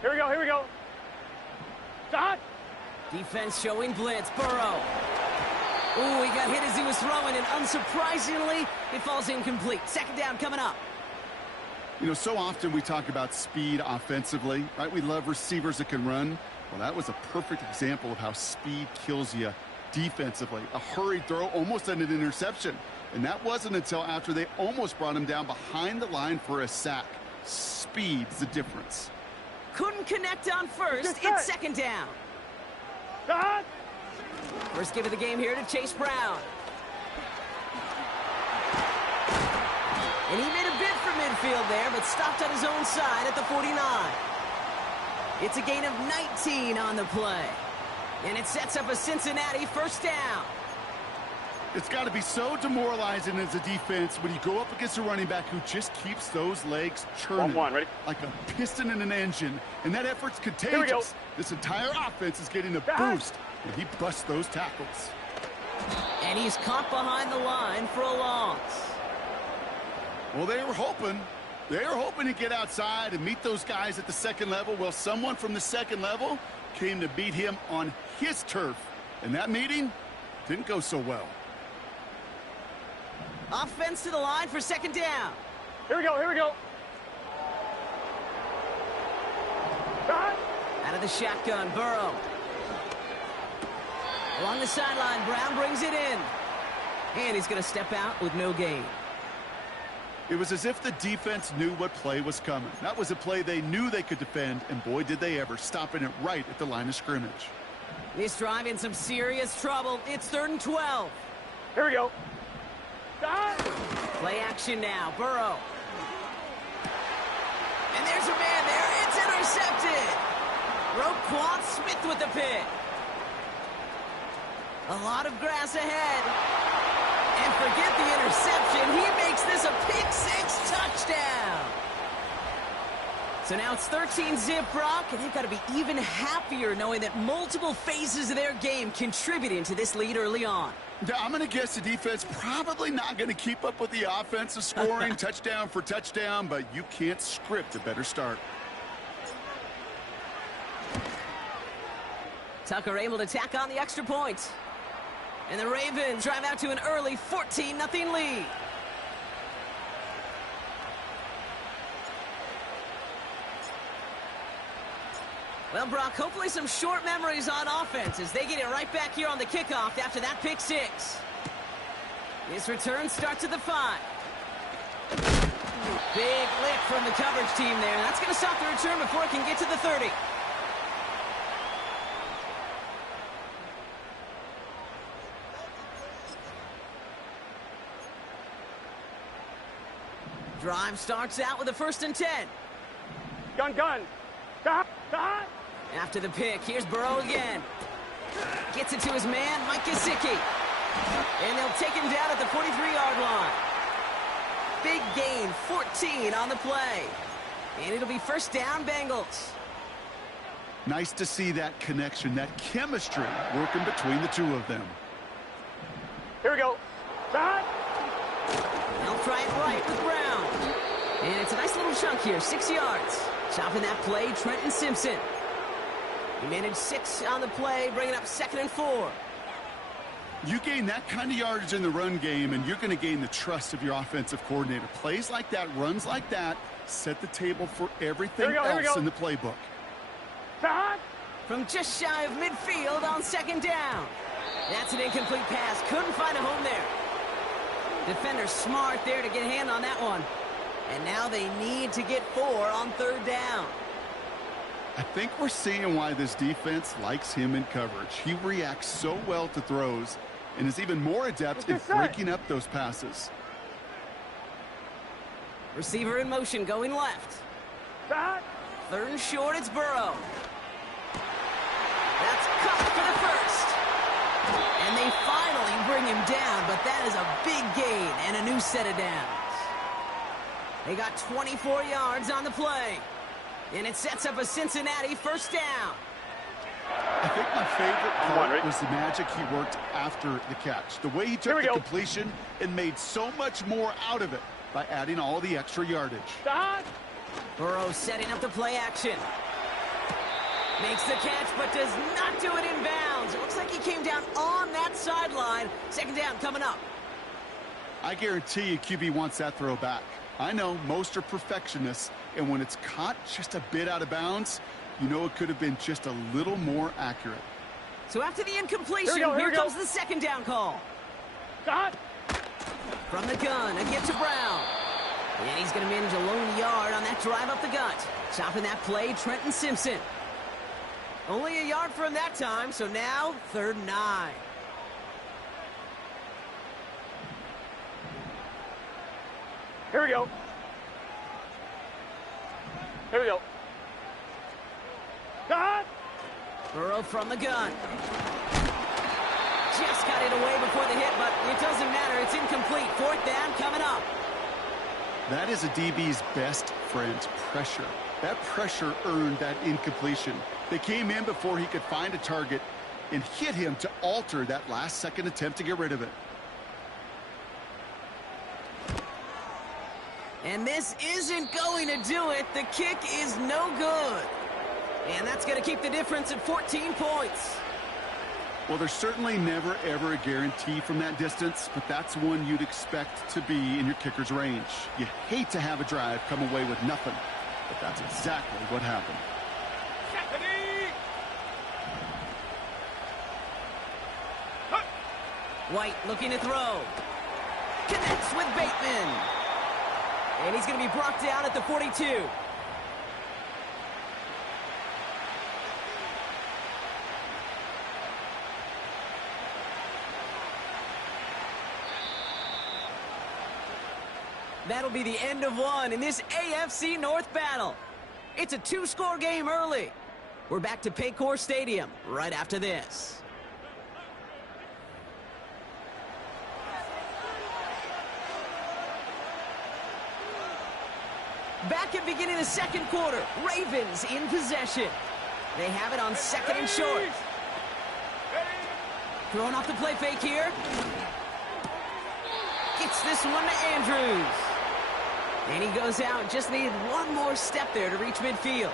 Here we go, here we go. Stop! Defense showing blitz. Burrow. Ooh, he got hit as he was throwing, and unsurprisingly, it falls incomplete. 2nd down coming up. You know, so often we talk about speed offensively, right? We love receivers that can run. Well, that was a perfect example of how speed kills you defensively. A hurried throw, almost an interception. And that wasn't until after they almost brought him down behind the line for a sack. Speed's the difference. Couldn't connect on 1st. It's 2nd down. Stop! First give of the game here to Chase Brown. And he made a bid for midfield there, but stopped on his own side at the 49. It's a gain of 19 on the play. And it sets up a Cincinnati 1st down. It's got to be so demoralizing as a defense when you go up against a running back who just keeps those legs churning. 1-1, ready? Like a piston in an engine. And that effort's contagious. This entire offense is getting a boost when he busts those tackles. And he's caught behind the line for a loss. Well, they were hoping to get outside and meet those guys at the 2nd level. Well, someone from the 2nd level came to beat him on his turf. And that meeting didn't go so well. Offense to the line for 2nd down. Here we go, here we go. Stop! Out of the shotgun, Burrow. Along the sideline, Brown brings it in. And he's going to step out with no gain. It was as if the defense knew what play was coming. That was a play they knew they could defend, and boy, did they ever, stopping it right at the line of scrimmage. This drive in some serious trouble. It's 3rd and 12. Here we go. Stop! Play action now, Burrow. And there's a man there. It's intercepted. Roquan Smith with the pick. A lot of grass ahead. And forget the interception. He makes this a pick-6 touchdown. So now it's 13-zip, Brock, and they've got to be even happier knowing that multiple phases of their game contributing to this lead early on. Yeah, I'm going to guess the defense probably not going to keep up with the offensive scoring touchdown for touchdown, but you can't script a better start. Tucker able to tack on the extra point. And the Ravens drive out to an early 14-0 lead. Well, Brock, hopefully some short memories on offense as they get it right back here on the kickoff after that pick-6. This return starts at the 5. Big lick from the coverage team there. That's going to stop the return before it can get to the 30. Drive starts out with a 1st and 10. Gun. Stop! After the pick, here's Burrow again. Gets it to his man, Mike Gesicki. And they'll take him down at the 43-yard line. Big gain, 14 on the play. And it'll be 1st down, Bengals. Nice to see that connection, that chemistry working between the two of them. Here we go. Start. They'll try it right with Brown. And it's a nice little chunk here, 6 yards. Chopping that play, Trenton Simpson. He managed 6 on the play, bringing up 2nd and 4. You gain that kind of yardage in the run game, and you're going to gain the trust of your offensive coordinator. Plays like that, runs like that, set the table for everything else in the playbook. Start. From just shy of midfield on 2nd down. That's an incomplete pass. Couldn't find a home there. Defender smart there to get a hand on that one. And now they need to get 4 on 3rd down. I think we're seeing why this defense likes him in coverage. He reacts so well to throws and is even more adept in breaking up those passes. Receiver in motion going left. Start. 3rd and short, it's Burrow. That's cut for the first. And they finally bring him down, but that is a big gain and a new set of downs. They got 24 yards on the play. And it sets up a Cincinnati 1st down. I think my favorite part was the magic he worked after the catch. The way he took the completion and made so much more out of it by adding all the extra yardage. Start. Burrow setting up the play action. Makes the catch, but does not do it in bounds. It looks like he came down on that sideline. 2nd down coming up. I guarantee you QB wants that throw back. I know most are perfectionists, and when it's caught just a bit out of bounds, you know it could have been just a little more accurate. So after the incompletion, here comes the 2nd down call. Start. From the gun, a get to Brown. And he's going to manage a lone yard on that drive up the gut. Chopping that play, Trenton Simpson. Only a yard for him that time, so now 3rd and 9. Here we go. Here we go. Start. Burrow from the gun. Just got it away before the hit, but it doesn't matter. It's incomplete. 4th down coming up. That is a DB's best friend, pressure. That pressure earned that incompletion. They came in before he could find a target and hit him to alter that last-second attempt to get rid of it. And this isn't going to do it. The kick is no good. And that's going to keep the difference at 14 points. Well, there's certainly never, ever a guarantee from that distance, but that's one you'd expect to be in your kicker's range. You hate to have a drive come away with nothing, but that's exactly what happened. White looking to throw. Connects with Bateman. And he's going to be brought down at the 42. That'll be the end of one in this AFC North battle. It's a 2-score game early. We're back to Paycor Stadium right after this. Back at beginning of the 2nd quarter, Ravens in possession. They have it on 2nd and short. Throwing off the play fake here. Gets this one to Andrews. And he goes out, just needed one more step there to reach midfield.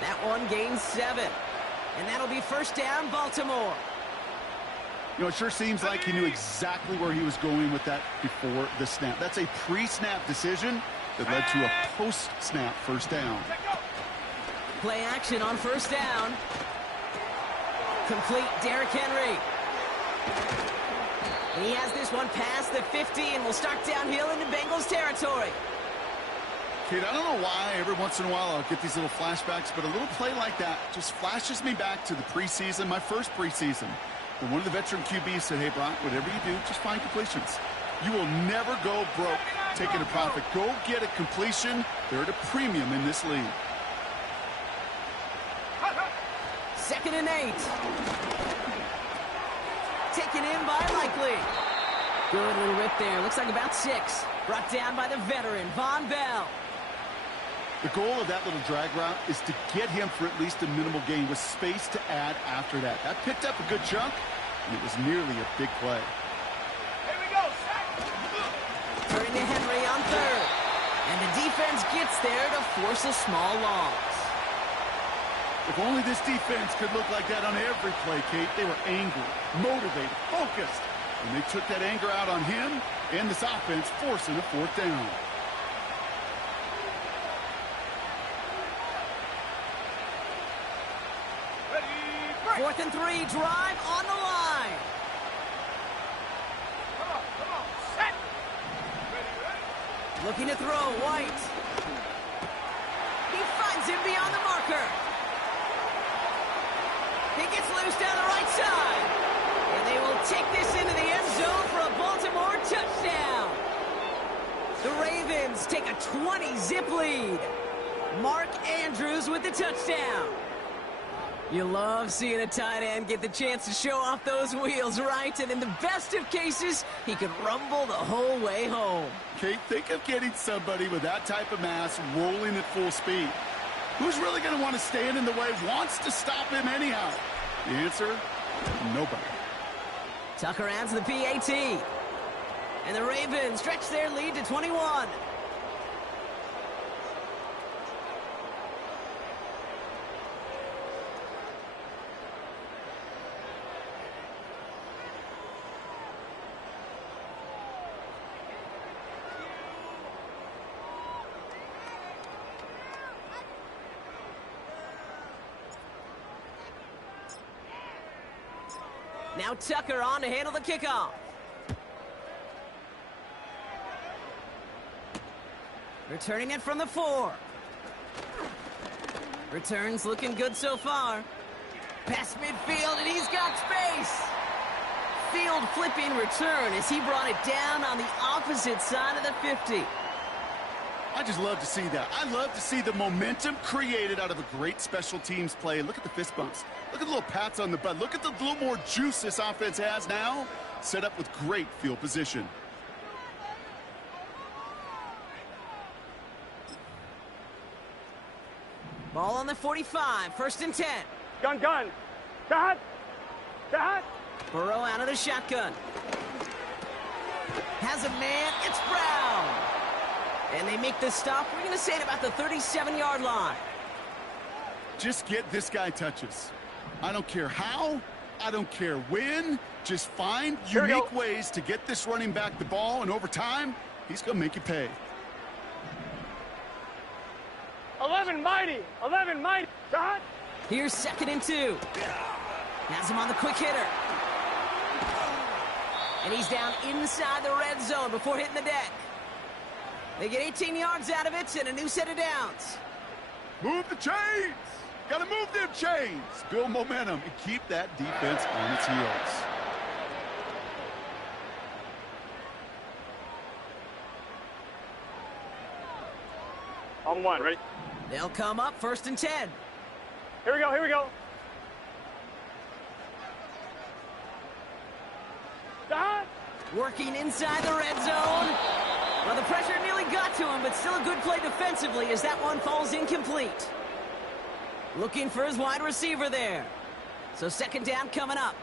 That one gains 7. And that'll be 1st down, Baltimore. You know, it sure seems like he knew exactly where he was going with that before the snap. That's a pre-snap decision that led to a post-snap 1st down. Play action on 1st down. Complete Derrick Henry. And he has this one past the 50 and will start downhill into Bengals territory. Kid, I don't know why every once in a while I'll get these little flashbacks, but a little play like that just flashes me back to the preseason, my first preseason. When one of the veteran QBs said, hey, Brock, whatever you do, just find completions. You will never go broke taking a profit. Go get a completion. They're at a premium in this league. 2nd and 8. Taken in by Likely. Good little rip there. Looks like about 6. Brought down by the veteran, Von Bell. The goal of that little drag route is to get him for at least a minimal gain with space to add after that. That picked up a good chunk, and it was nearly a big play. Here we go, set. Turning to Henry on third. And the defense gets there to force a small loss. If only this defense could look like that on every play, Kate. They were angry, motivated, focused. And they took that anger out on him and this offense, forcing a fourth down. Ready, break. 4th and 3, drive on the line. Come on, set. Ready. Looking to throw, White. He finds him beyond the marker. He gets loose down the right side. And they will take this into the end zone for a Baltimore touchdown. The Ravens take a 20-zip lead. Mark Andrews with the touchdown. You love seeing a tight end get the chance to show off those wheels, right? And in the best of cases, he could rumble the whole way home. Kate, think of getting somebody with that type of mass rolling at full speed. Who's really going to want to stand in the way, wants to stop him anyhow? The answer, nobody. Tucker adds the PAT. And the Ravens stretch their lead to 21. Now Tucker on to handle the kickoff. Returning it from the 4. Returns looking good so far. Past midfield, and he's got space. Field flipping return as he brought it down on the opposite side of the 50. I just love to see that. I love to see the momentum created out of a great special teams play. Look at the fist bumps. Look at the little pats on the butt. Look at the little more juice this offense has now. Set up with great field position. Ball on the 45, 1st and 10. Gun. Dad. Burrow out of the shotgun. Has a man, it's Brown. And they make the stop, we're going to say, at about the 37-yard line. Just get this guy touches. I don't care how, I don't care when. Just find unique ways to get this running back the ball, and over time, he's going to make you pay. 11 mighty. Dad. Here's 2nd and 2. Has him on the quick hitter. And he's down inside the red zone before hitting the deck. They get 18 yards out of it and a new set of downs. Move the chains. Got to move them chains. Build momentum and keep that defense on its heels. On 1, ready? They'll come up 1st and 10. Here we go. Dad. Working inside the red zone. Well, the pressure nearly got to him, but still a good play defensively as that one falls incomplete. Looking for his wide receiver there. So 2nd down coming up.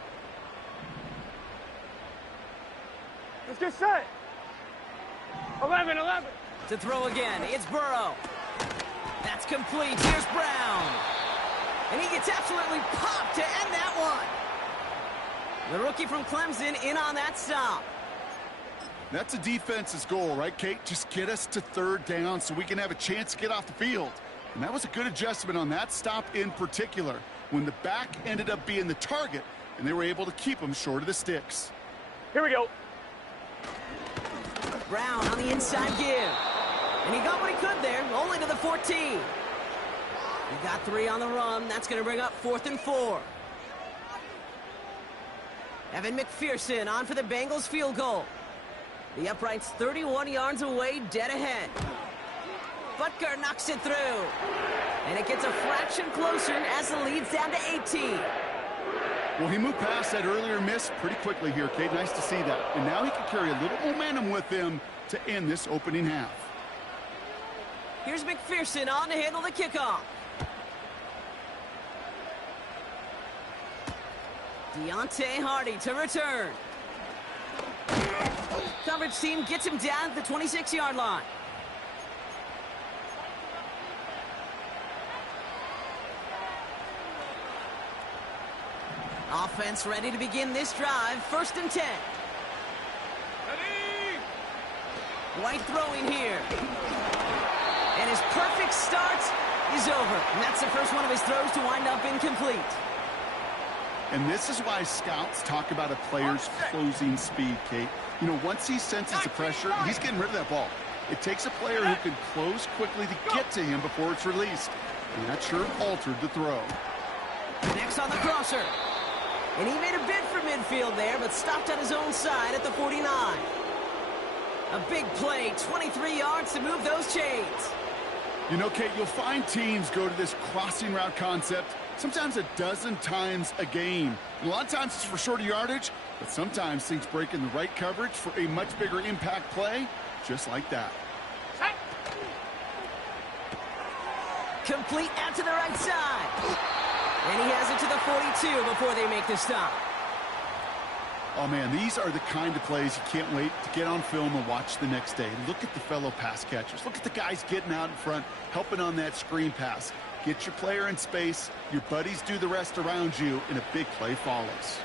Let's get set. 11. To throw again, it's Burrow. That's complete. Here's Brown. And he gets absolutely popped to end that one. The rookie from Clemson in on that stop. That's a defense's goal, right, Kate? Just get us to 3rd down so we can have a chance to get off the field. And that was a good adjustment on that stop in particular, when the back ended up being the target, and they were able to keep him short of the sticks. Here we go. Brown on the inside give. And he got what he could there, only to the 14. He got 3 on the run. That's going to bring up 4th and 4. Evan McPherson on for the Bengals field goal. The upright's 31 yards away, dead ahead. Butker knocks it through. And it gets a fraction closer as the lead's down to 18. Well, he moved past that earlier miss pretty quickly here, Kate. Nice to see that. And now he can carry a little momentum with him to end this opening half. Here's McPherson on to handle the kickoff. Deontay Hardy to return. Coverage team gets him down at the 26-yard line. Offense ready to begin this drive. 1st and 10. Ready? White throwing here. And his perfect start is over. And that's the first one of his throws to wind up incomplete. And this is why scouts talk about a player's closing speed, Kate. You know, once he senses the pressure, he's getting rid of that ball. It takes a player who can close quickly to get to him before it's released. And that sure altered the throw. Next on the crosser. And he made a bid for midfield there, but stopped on his own side at the 49. A big play, 23 yards to move those chains. You know, Kate, you'll find teams go to this crossing route concept sometimes a dozen times a game. And a lot of times it's for shorter yardage, but sometimes things break in the right coverage for a much bigger impact play, just like that. Set. Complete out to the right side. And he has it to the 42 before they make the stop. Oh, man, these are the kind of plays you can't wait to get on film and watch the next day. Look at the fellow pass catchers. Look at the guys getting out in front, helping on that screen pass. Get your player in space, your buddies do the rest around you, and a big play follows.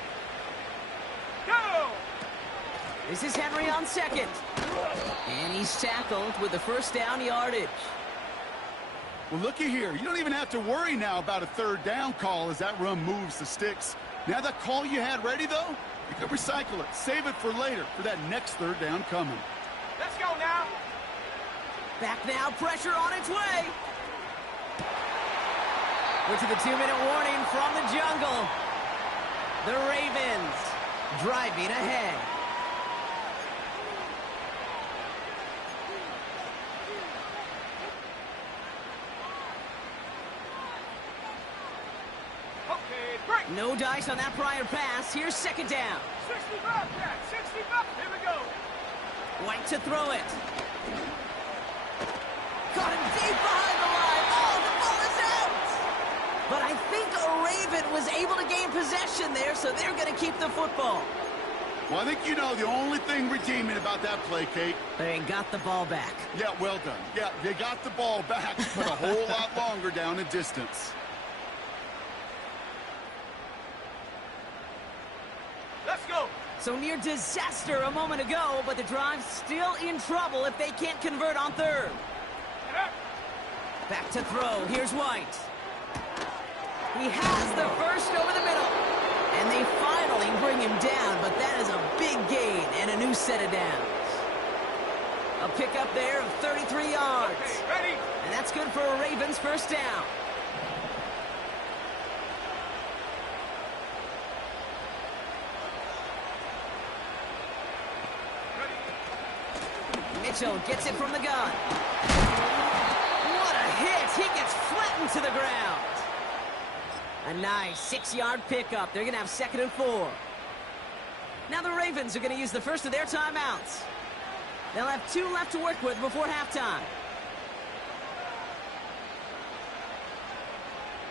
Go! This is Henry on second. And he's tackled with the 1st down yardage. Well, looky here. You don't even have to worry now about a 3rd down call as that run moves the sticks. Now that call you had ready, though, you can recycle it. Save it for later for that next 3rd down coming. Let's go now. Back now, pressure on its way. We're to the 2-minute warning from the jungle. The Ravens driving ahead. Okay, break. No dice on that prior pass. Here's 2nd down. 65, Jack. 65. Here we go. White to throw it. Caught him deep behind the line. Oh, the ball is out. But I think a Raven was able to gain possession there, so they're going to keep the football. Well, I think you know the only thing redeeming about that play, Kate. They got the ball back. Yeah, well done. Yeah, they got the ball back, but a whole lot longer down in distance. Let's go. So near disaster a moment ago, but the drive's still in trouble if they can't convert on 3rd. Get up. Back to throw. Here's White. He has the 1st over the middle. And they finally bring him down, but that is a big gain and a new set of downs. A pickup there of 33 yards. Okay, ready? And that's good for a Ravens 1st down. Mitchell gets it from the gun. What a hit! He gets flattened to the ground. A nice 6-yard pickup. They're going to have 2nd and 4. Now the Ravens are going to use the first of their timeouts. They'll have 2 left to work with before halftime.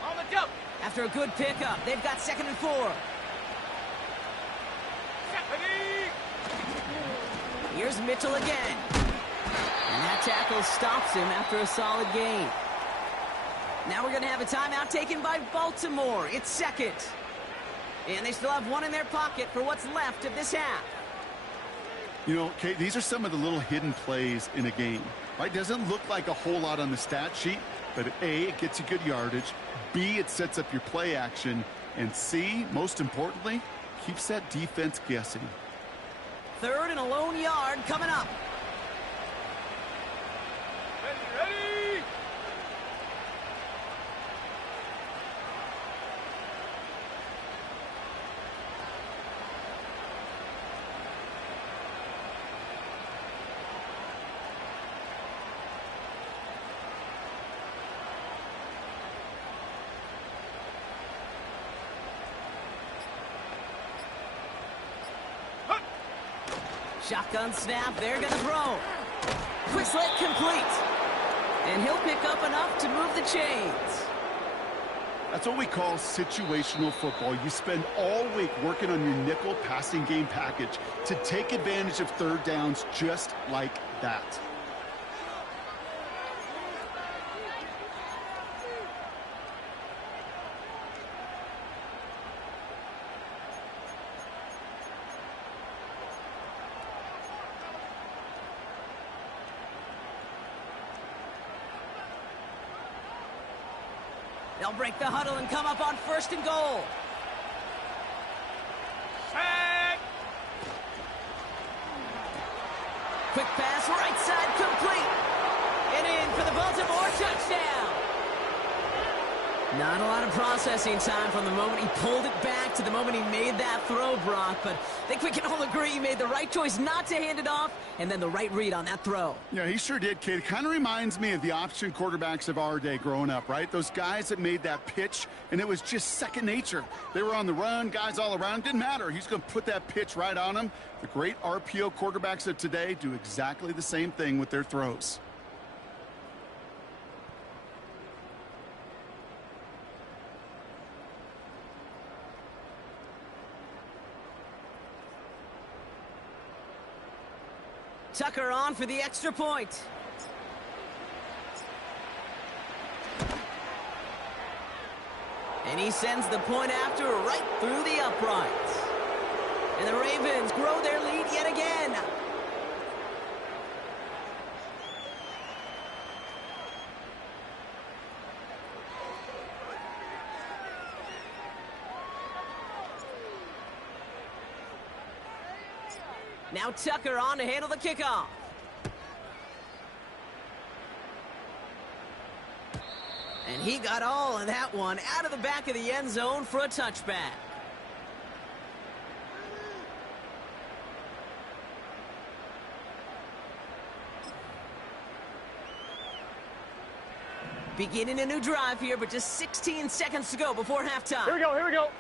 On the jump. After a good pickup, they've got 2nd and 4. Set. Ready? Here's Mitchell again. And that tackle stops him after a solid gain. Now we're going to have a timeout taken by Baltimore. It's 2nd. And they still have 1 in their pocket for what's left of this half. You know, Kate, these are some of the little hidden plays in a game. Right? Doesn't look like a whole lot on the stat sheet, but A, it gets you good yardage. B, it sets up your play action. And C, most importantly, keeps that defense guessing. 3rd and a lone yard coming up. Ready, ready? Shotgun snap, they're going to throw. Quick slant complete. And he'll pick up enough to move the chains. That's what we call situational football. You spend all week working on your nickel passing game package to take advantage of third downs just like that. They'll break the huddle and come up on 1st and goal. Set. Quick pass, right side, complete. And in for the Baltimore touchdown. Not a lot of processing time from the moment he pulled it back to the moment he made that throw, Brock. But I think we can all agree he made the right choice not to hand it off, and then the right read on that throw. Yeah, he sure did, kid. Kind of reminds me of the option quarterbacks of our day growing up, right? Those guys that made that pitch, and it was just second nature. They were on the run, guys all around. Didn't matter. He's going to put that pitch right on them. The great RPO quarterbacks of today do exactly the same thing with their throws. Tucker on for the extra point. And he sends the point after right through the uprights. And the Ravens grow their lead yet again. Now Tucker on to handle the kickoff. And he got all of that one out of the back of the end zone for a touchback. Beginning a new drive here, but just 16 seconds to go before halftime. Here we go, here we go.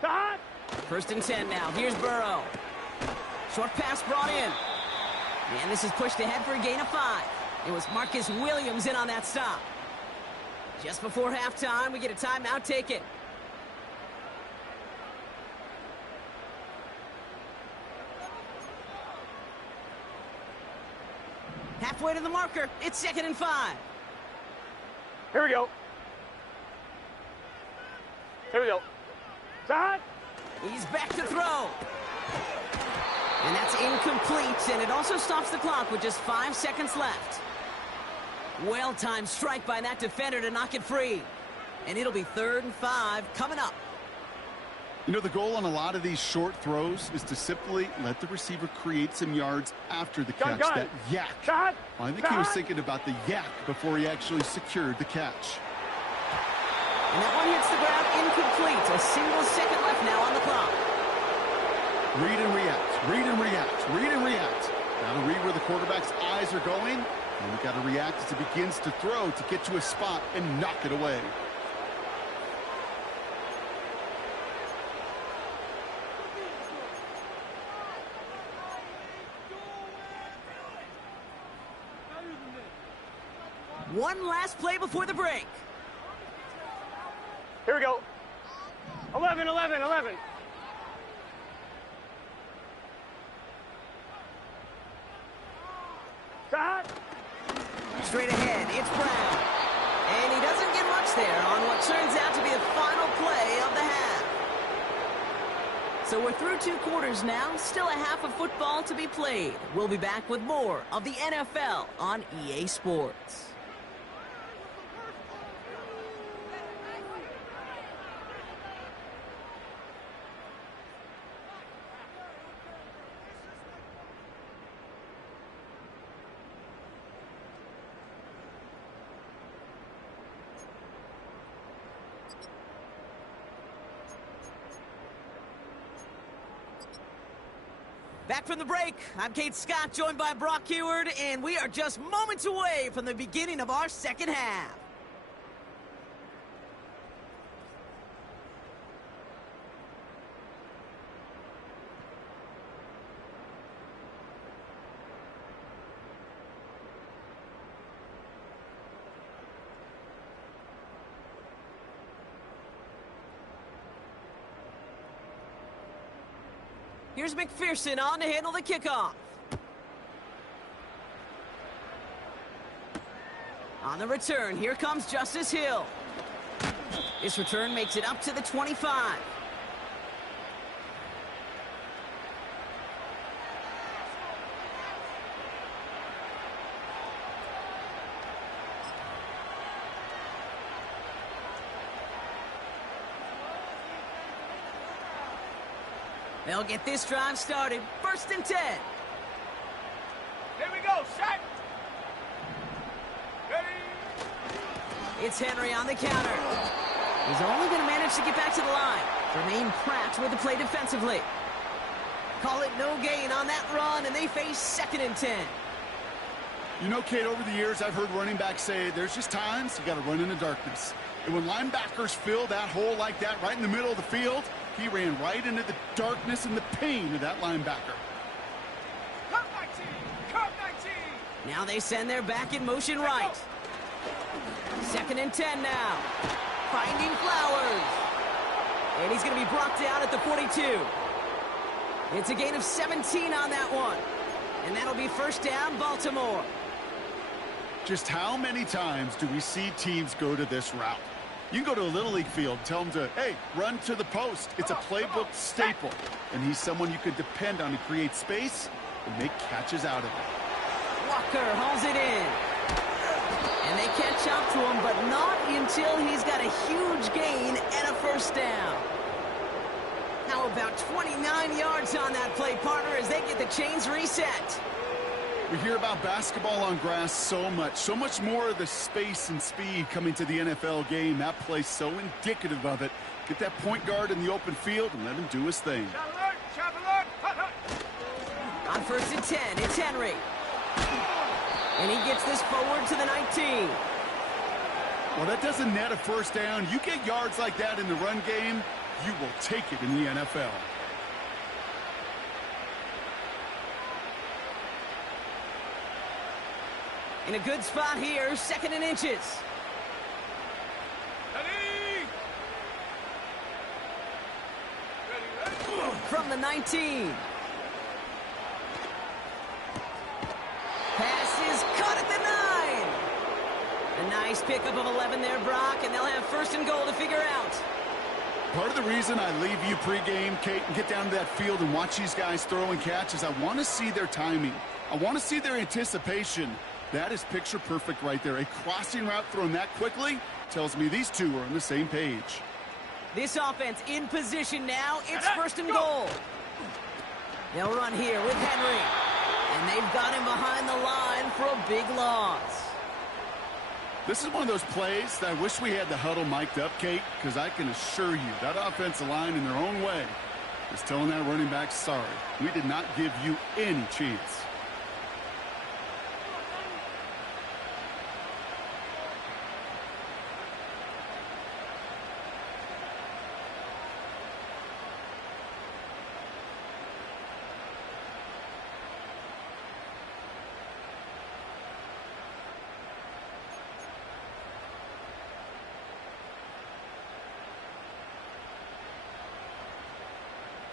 Stop. 1st and 10 now. Here's Burrow. Short pass brought in. And this is pushed ahead for a gain of 5. It was Marcus Williams in on that stop. Just before halftime, we get a timeout taken. Halfway to the marker. It's 2nd and 5. Here we go. Here we go. Stop. He's back to throw. And that's incomplete, and it also stops the clock with just 5 seconds left. Well-timed strike by that defender to knock it free. And it'll be 3rd and 5 coming up. You know, the goal on a lot of these short throws is to simply let the receiver create some yards after the catch. Got it. That yak. Shot. Well, I think he was thinking about the yak before he actually secured the catch. And that one hits the ground incomplete. A single second left now on the clock. Read and react, read and react, read and react. Got to read where the quarterback's eyes are going, and you got to react as he begins to throw to get to a spot and knock it away. One last play before the break. Here we go. 11, 11, 11. Stop. Straight ahead, it's Brown. And he doesn't get much there on what turns out to be the final play of the half. So we're through 2 quarters now, still a half of football to be played. We'll be back with more of the NFL on EA Sports. Back from the break, I'm Kate Scott, joined by Brock Heward, and we are just moments away from the beginning of our second half. Here's McPherson on to handle the kickoff. On the return, here comes Justice Hill. This return makes it up to the 25. They'll get this drive started. 1st and 10. Here we go, set. Ready. It's Henry on the counter. He's only going to manage to get back to the line. Jermaine Pratt with the play defensively. Call it no gain on that run, and they face 2nd and 10. You know, Kate, over the years, I've heard running backs say there's just times you got to run in the darkness. And when linebackers fill that hole like that right in the middle of the field, he ran right into the darkness and the pain of that linebacker. Cut 19. Cut 19. Now they send their back in motion right. 2nd and 10 now. Finding Flowers. And he's going to be brought down at the 42. It's a gain of 17 on that one. And that'll be 1st down, Baltimore. Just how many times do we see teams go to this route? You can go to a Little League field, tell them to, hey, run to the post. It's a playbook staple. And he's someone you can depend on to create space and make catches out of it. Walker hauls it in. And they catch up to him, but not until he's got a huge gain and a 1st down. How about 29 yards on that play, partner, as they get the chains reset? We hear about basketball on grass so much more of the space and speed coming to the NFL game. That play's so indicative of it. Get that point guard in the open field and let him do his thing. Shot alert. Hut, hut. On 1st and 10, it's Henry. And he gets this forward to the 19. Well, that doesn't net a 1st down. You get yards like that in the run game, you will take it in the NFL. In a good spot here, 2nd and inches. Ready. Ready. From the 19. Pass is caught at the 9. A nice pickup of 11 there, Brock, and they'll have 1st and goal to figure out. Part of the reason I leave you pregame, Kate, and get down to that field and watch these guys throw and catch is I want to see their timing. I want to see their anticipation. That is picture perfect right there. A crossing route thrown that quickly tells me these two are on the same page. This offense in position now. It's 1st and goal. They'll run here with Henry. And they've got him behind the line for a big loss. This is one of those plays that I wish we had the huddle mic'd up, Kate, because I can assure you that offensive line in their own way is telling that running back, sorry, we did not give you any chance.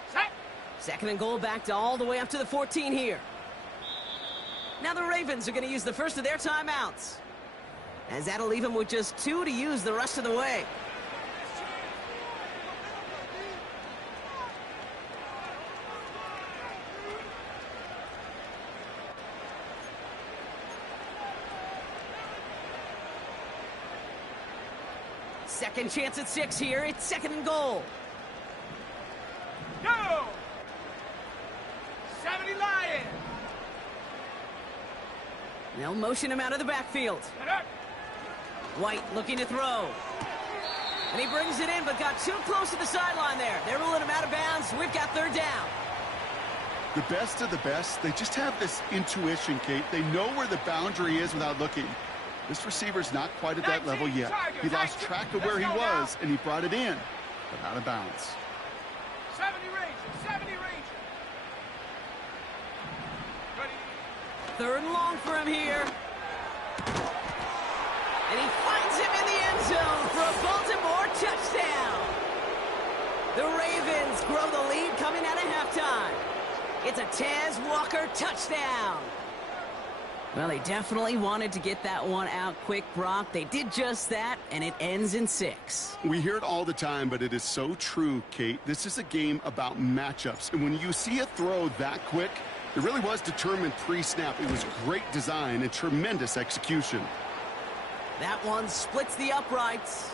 Set. 2nd and goal backed all the way up to the 14 here. Now the Ravens are going to use the first of their timeouts, as that'll leave them with just 2 to use the rest of the way. Second chance at 6 here. It's 2nd and goal. Go. 70 Lions. They'll motion him out of the backfield. White looking to throw. And he brings it in, but got too close to the sideline there. They're ruling him out of bounds. We've got 3rd down. The best of the best, they just have this intuition, Kate. They know where the boundary is without looking. This receiver's not quite at that level yet. He lost track of where he was, and he brought it in, but out of bounds. 70 Ranger. 70 Ranger. Ready. 3rd and long for him here. And he finds him in the end zone for a Baltimore touchdown. The Ravens grow the lead coming out of halftime. It's a Tez Walker touchdown. Well, they definitely wanted to get that one out quick, Brock. They did just that, and it ends in 6. We hear it all the time, but it is so true, Kate. This is a game about matchups, and when you see a throw that quick, it really was determined pre-snap. It was great design and tremendous execution. That one splits the uprights.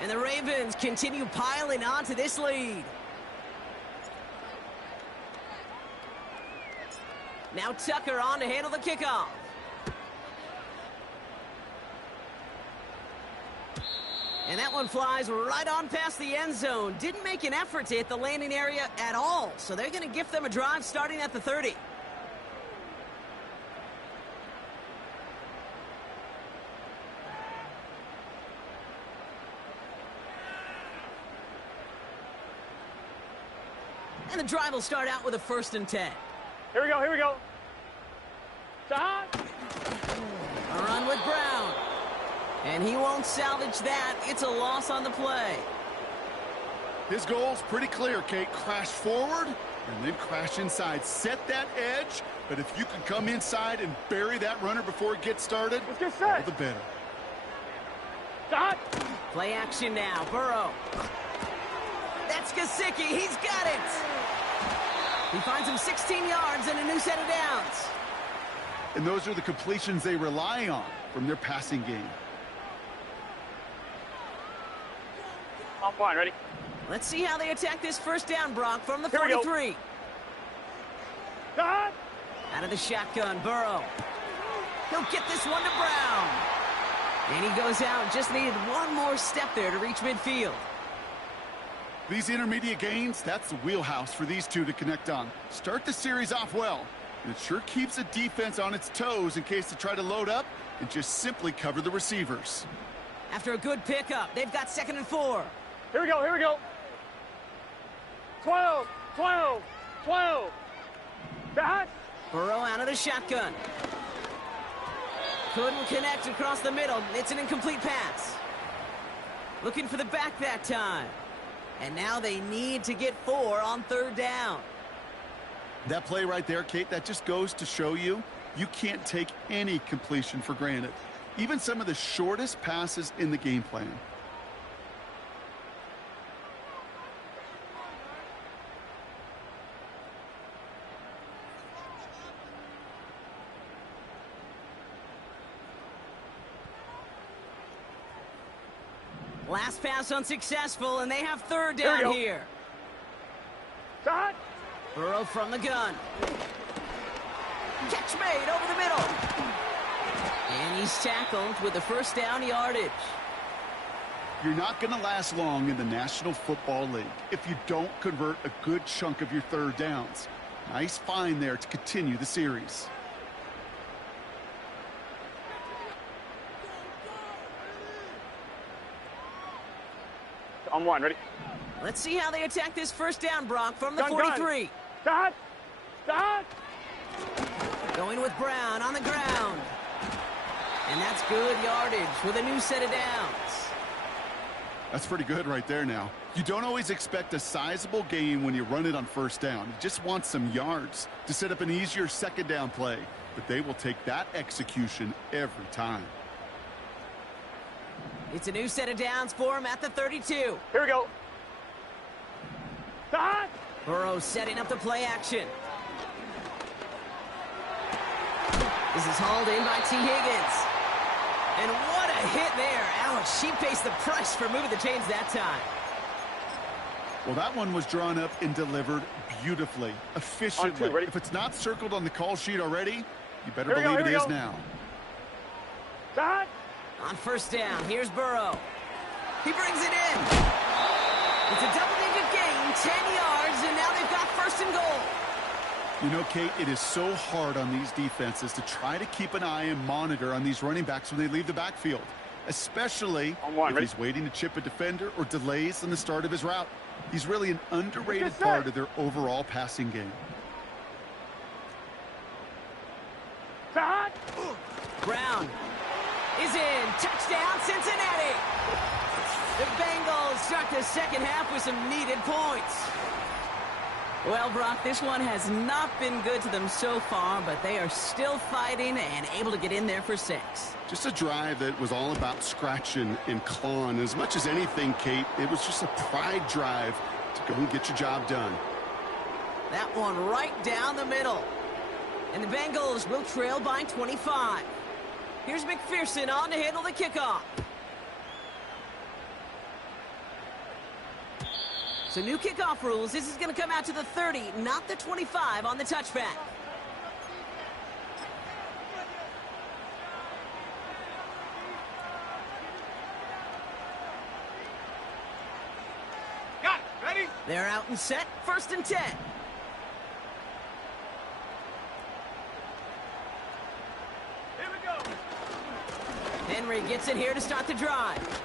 And the Ravens continue piling onto this lead. Now Tucker on to handle the kickoff. And that one flies right on past the end zone. Didn't make an effort to hit the landing area at all. So they're going to gift them a drive starting at the 30. And the drive will start out with a 1st and 10. Here we go, here we go. Shot. A run with Brown. And he won't salvage that. It's a loss on the play. His goal's pretty clear, Kate. Crash forward and then crash inside. Set that edge, but if you can come inside and bury that runner before it gets started, Let's get set. all the better. Shot. Play action now. Burrow. That's Gesicki. He's got it. He finds him 16 yards and a new set of downs. And those are the completions they rely on from their passing game. On point, ready? Let's see how they attack this 1st down, Brock, from the Here we go. 43. Shot. Out of the shotgun, Burrow. He'll get this one to Brown. And he goes out. Just needed one more step there to reach midfield. These intermediate gains, that's the wheelhouse for these two to connect on. Start the series off well, and it sure keeps the defense on its toes in case they try to load up and just simply cover the receivers. After a good pickup, they've got 2nd and 4. Here we go, here we go. 12, 12, 12. Shot. Burrow out of the shotgun. Couldn't connect across the middle. It's an incomplete pass. Looking for the back that time. And now they need to get 4 on 3rd down. That play right there, Kate, that just goes to show you, you can't take any completion for granted. Even some of the shortest passes in the game plan. Last pass unsuccessful, and they have 3rd down go. here. Shot. Burrow from the gun. Catch made over the middle. And he's tackled with the 1st down yardage. You're not going to last long in the National Football League if you don't convert a good chunk of your 3rd downs. Nice find there to continue the series. On 1, ready? Let's see how they attack this 1st down, Brock, from the Gun, 43. Shot. Shot. Going with Brown on the ground. And that's good yardage with a new set of downs. That's pretty good right there now. You don't always expect a sizable gain when you run it on 1st down. You just want some yards to set up an easier 2nd down play. But they will take that execution every time. It's a new set of downs for him at the 32. Here we go. Shot. Burrow setting up the play action. This is hauled in by T. Higgins. And what a hit there. Ouch, she faced the price for moving the chains that time. Well, that one was drawn up and delivered beautifully, efficiently. On 2, ready? If it's not circled on the call sheet already, you better Here we go, believe it here we is go. now. Shot. On 1st down, here's Burrow. He brings it in. It's a double-digit gain, 10 yards, and now they've got 1st and goal. You know, Kate, it is so hard on these defenses to try to keep an eye and monitor on these running backs when they leave the backfield, especially On 1, if ready? he's waiting to chip a defender or delays in the start of his route. He's really an underrated Get set. part of their overall passing game. Shot. Brown is in. Touchdown, Cincinnati. The Bengals start the 2nd half with some needed points. Well, Brock, this one has not been good to them so far, but they are still fighting and able to get in there for 6. Just a drive that was all about scratching and clawing. As much as anything, Kate, it was just a pride drive to go and get your job done. That one right down the middle. And the Bengals will trail by 25. Here's McPherson on to handle the kickoff. So new kickoff rules. This is going to come out to the 30, not the 25 on the touchback. Got it. Ready? They're out and set. 1st and 10. Here we go. Henry gets it here to start the drive.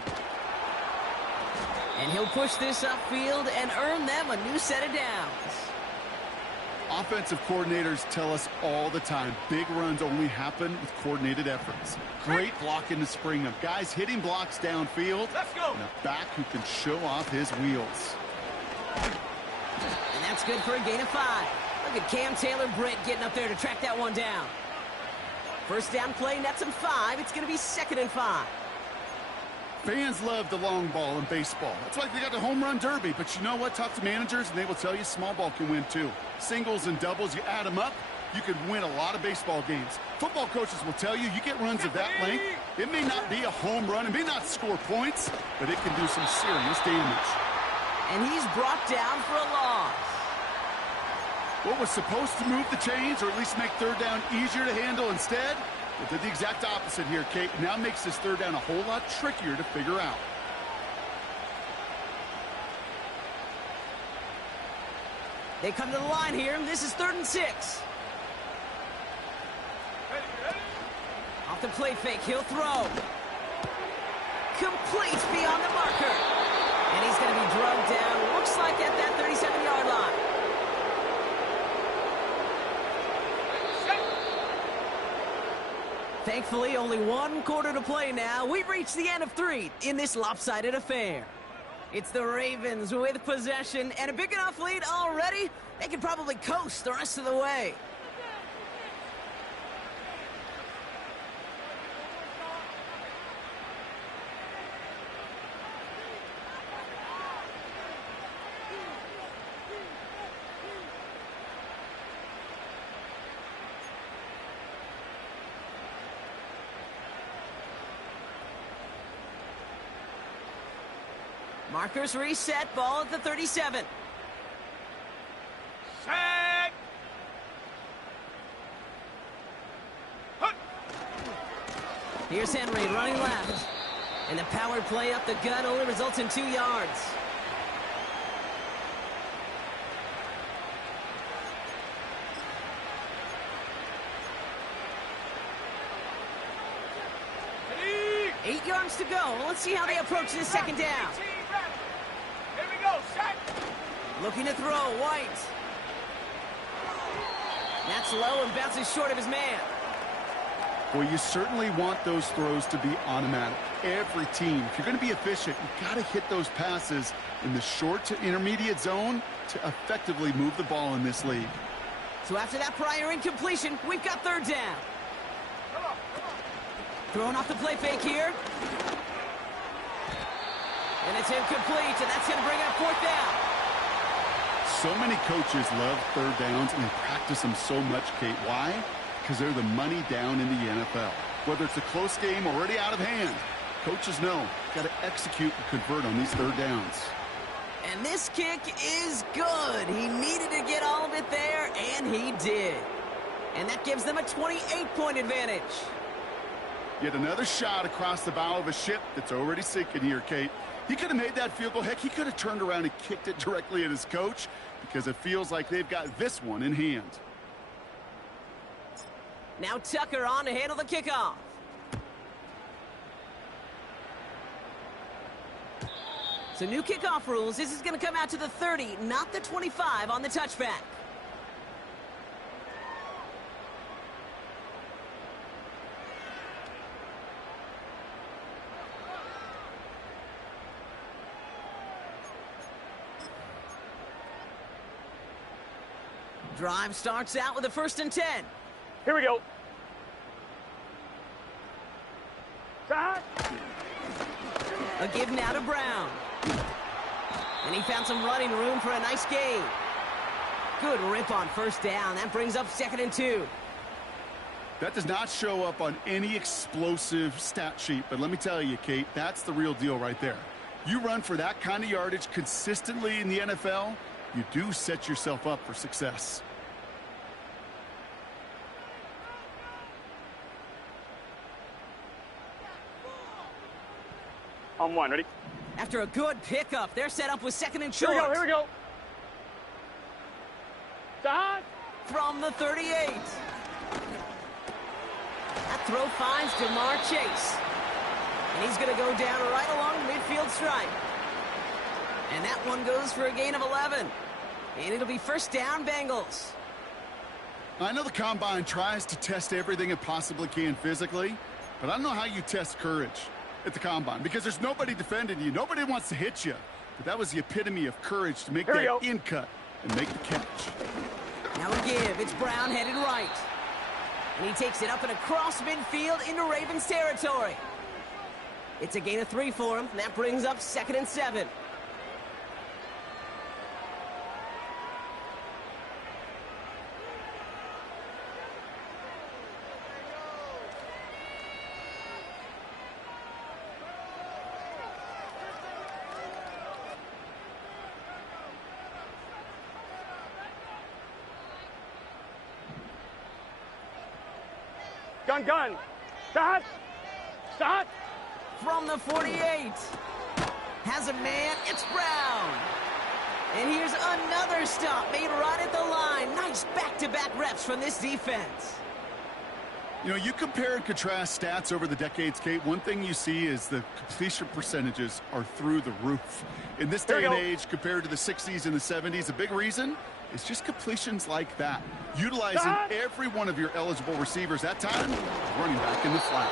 And he'll push this upfield and earn them a new set of downs. Offensive coordinators tell us all the time, big runs only happen with coordinated efforts. Great blocking to spring them. Guys hitting blocks downfield. Let's go. And a back who can show off his wheels. And that's good for a gain of 5. Look at Cam Taylor-Britt getting up there to track that one down. 1st down play, nets him 5. It's going to be 2nd and 5. Fans love the long ball in baseball. That's why they got the home run derby. But you know what? Talk to managers, and they will tell you small ball can win too. Singles and doubles, you add them up, you can win a lot of baseball games. Football coaches will tell you, you get runs of that length, it may not be a home run, it may not score points, but it can do some serious damage. And he's brought down for a loss. What was supposed to move the chains, or at least make 3rd down easier to handle instead, it did the exact opposite here, Kate. Now makes this 3rd down a whole lot trickier to figure out. They come to the line here. This is 3rd and 6. Ready? Off the play fake, he'll throw. Complete beyond the marker. And he's going to be drugged down, looks like at that 37-yard line. Thankfully, only 1 quarter to play now. We've reached the end of 3 in this lopsided affair. It's the Ravens with possession and a big enough lead already. They can probably coast the rest of the way. Markers reset, ball at the 37. Set. Hut. Here's Henry running left. And the power play up the gut only results in 2 yards. Ready? 8 yards to go. Let's see how they approach this 2nd down. 18 ready. Here we go. Set. Looking to throw, White. That's low and bounces short of his man. Well, you certainly want those throws to be automatic. Every team, if you're going to be efficient, you've got to hit those passes in the short to intermediate zone to effectively move the ball in this league. So after that prior incompletion, we've got 3rd down. Come on. Throwing off the play fake here. And it's incomplete, and that's going to bring up 4th down. So many coaches love 3rd downs, and they practice them so much, Kate. Why? Because they're the money down in the NFL. Whether it's a close game already out of hand, coaches know got to execute and convert on these 3rd downs. And this kick is good. He needed to get all of it there, and he did. And that gives them a 28-point advantage. Yet another shot across the bow of a ship that's already sinking here, Kate. He could have made that field goal. Heck, he could have turned around and kicked it directly at his coach because it feels like they've got this one in hand. Now Tucker on to handle the kickoff. So new kickoff rules. This is going to come out to the 30, not the 25 on the touchback. Drive starts out with a 1st and 10. Here we go. Stop. A give now to Brown. And he found some running room for a nice gain. Good rip on 1st down. That brings up 2nd and 2. That does not show up on any explosive stat sheet, but let me tell you, Kate, that's the real deal right there. You run for that kind of yardage consistently in the NFL, you do set yourself up for success. On 1, ready? After a good pickup, they're set up with 2nd and short. Here we go. Stop. From the 38. That throw finds Jamar Chase. And he's going to go down right along the midfield stripe. And that one goes for a gain of 11. And it'll be 1st down, Bengals. I know the Combine tries to test everything it possibly can physically, but I don't know how you test courage at the Combine, because there's nobody defending you. Nobody wants to hit you. But that was the epitome of courage to make that in cut and make the catch. Now a give. It's Brown headed right. And he takes it up and across midfield into Ravens territory. It's a gain of 3 for him, and that brings up 2nd and 7. Gun. Stop. Stop. From the 48. Has a man. It's Brown. And here's another stop made right at the line. Nice back-to-back reps from this defense. You know, you compare and contrast stats over the decades, Kate. One thing you see is the completion percentages are through the roof. In this day and age, compared to the 60s and the 70s, a big reason is just completions like that. Utilizing every one of your eligible receivers. That time, running back in the flat.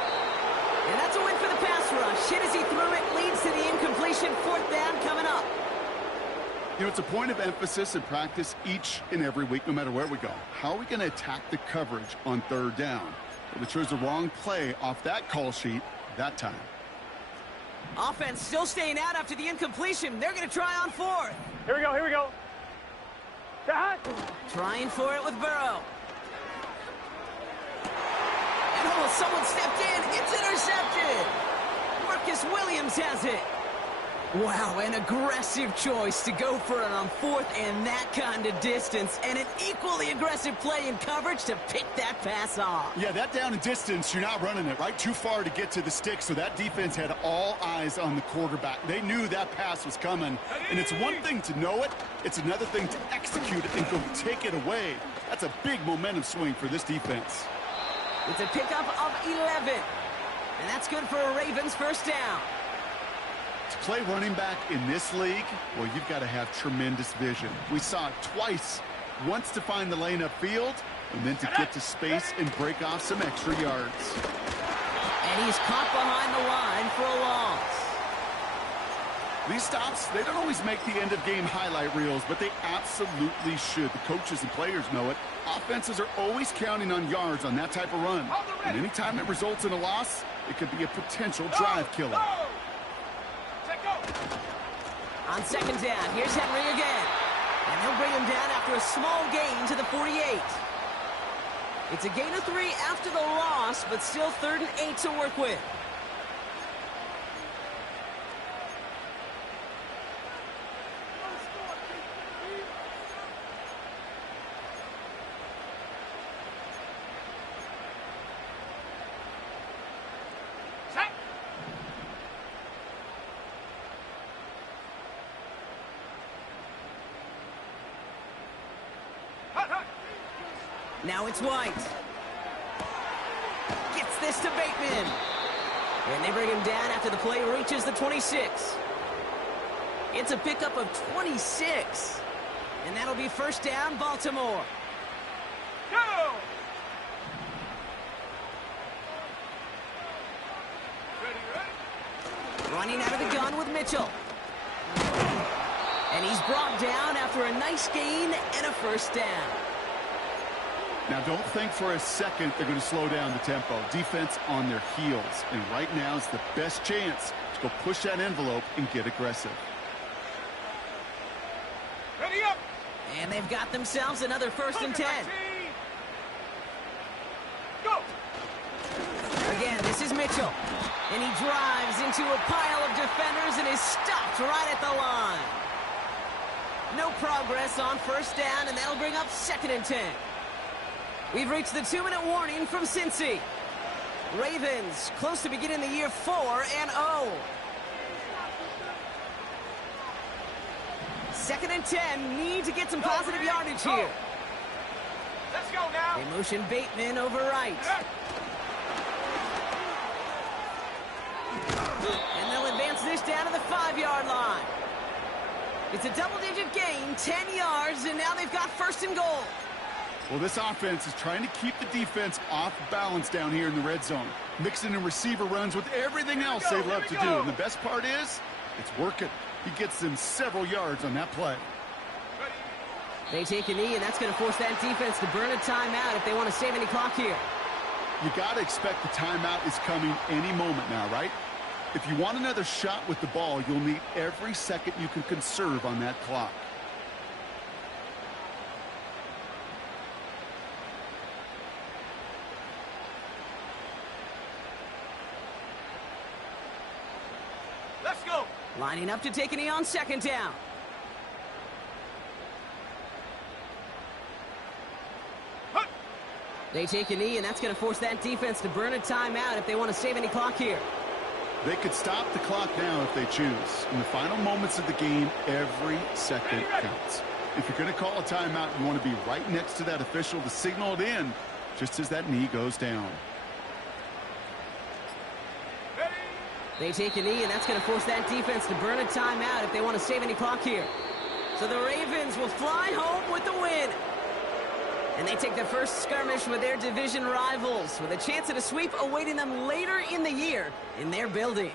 And that's a win for the pass rush. Hit as he threw it, leads to the incompletion. 4th down coming up. You know, it's a point of emphasis in practice each and every week, no matter where we go. How are we going to attack the coverage on 3rd down? But we chose the wrong play off that call sheet that time. Offense still staying out after the incompletion. They're going to try on 4th. Here we go. Stop. Trying for it with Burrow. And oh, someone stepped in. It's intercepted. Marcus Williams has it. Wow, an aggressive choice to go for it on 4th and that kind of distance. And an equally aggressive play in coverage to pick that pass off. Yeah, that down and distance, you're not running it, right? Too far to get to the stick, so that defense had all eyes on the quarterback. They knew that pass was coming. And it's one thing to know it. It's another thing to execute it and go take it away. That's a big momentum swing for this defense. It's a pickup of 11. And that's good for a Ravens 1st down. To play running back in this league, well, you've got to have tremendous vision. We saw it twice. Once to find the lane upfield, and then to get to space and break off some extra yards. And he's caught behind the line for a loss. These stops, they don't always make the end-of-game highlight reels, but they absolutely should. The coaches and players know it. Offenses are always counting on yards on that type of run. And anytime it results in a loss, it could be a potential drive killer. On 2nd down, here's Henry again. And they'll bring him down after a small gain to the 48. It's a gain of 3 after the loss, but still 3rd and 8 to work with. Now it's White. Gets this to Bateman. And they bring him down after the play reaches the 26. It's a pickup of 26. And that'll be 1st down, Baltimore. Go! Running out of the gun with Mitchell. And he's brought down after a nice gain and a 1st down. Now, don't think for a second they're going to slow down the tempo. Defense on their heels. And right now is the best chance to go push that envelope and get aggressive. Ready up. And they've got themselves another 1st and 10. Go. Again, this is Mitchell. And he drives into a pile of defenders and is stopped right at the line. No progress on 1st down, and that'll bring up 2nd and 10. We've reached the 2-minute warning from Cincy. Ravens close to beginning the year 4-0. 2nd and 10, need to get some positive yardage here. Let's go now. They motion Bateman over right. And they'll advance this down to the 5-yard line. It's a double-digit gain, 10 yards, and now they've got 1st and goal. Well, this offense is trying to keep the defense off balance down here in the red zone, mixing in receiver runs with everything else they love to do. And the best part is, it's working. He gets them several yards on that play. They take a knee, and that's going to force that defense to burn a timeout if they want to save any clock here. You got to expect the timeout is coming any moment now, right? If you want another shot with the ball, you'll need every second you can conserve on that clock. Let's go. Lining up to take a knee on 2nd down. Hut. They take a knee, and that's going to force that defense to burn a timeout if they want to save any clock here. They could stop the clock now if they choose. In the final moments of the game, every second counts. If you're going to call a timeout, you want to be right next to that official to signal it in just as that knee goes down. Ready. They take a knee, and that's going to force that defense to burn a timeout if they want to save any clock here. So the Ravens will fly home with the win. And they take their first skirmish with their division rivals with a chance at a sweep awaiting them later in the year in their building.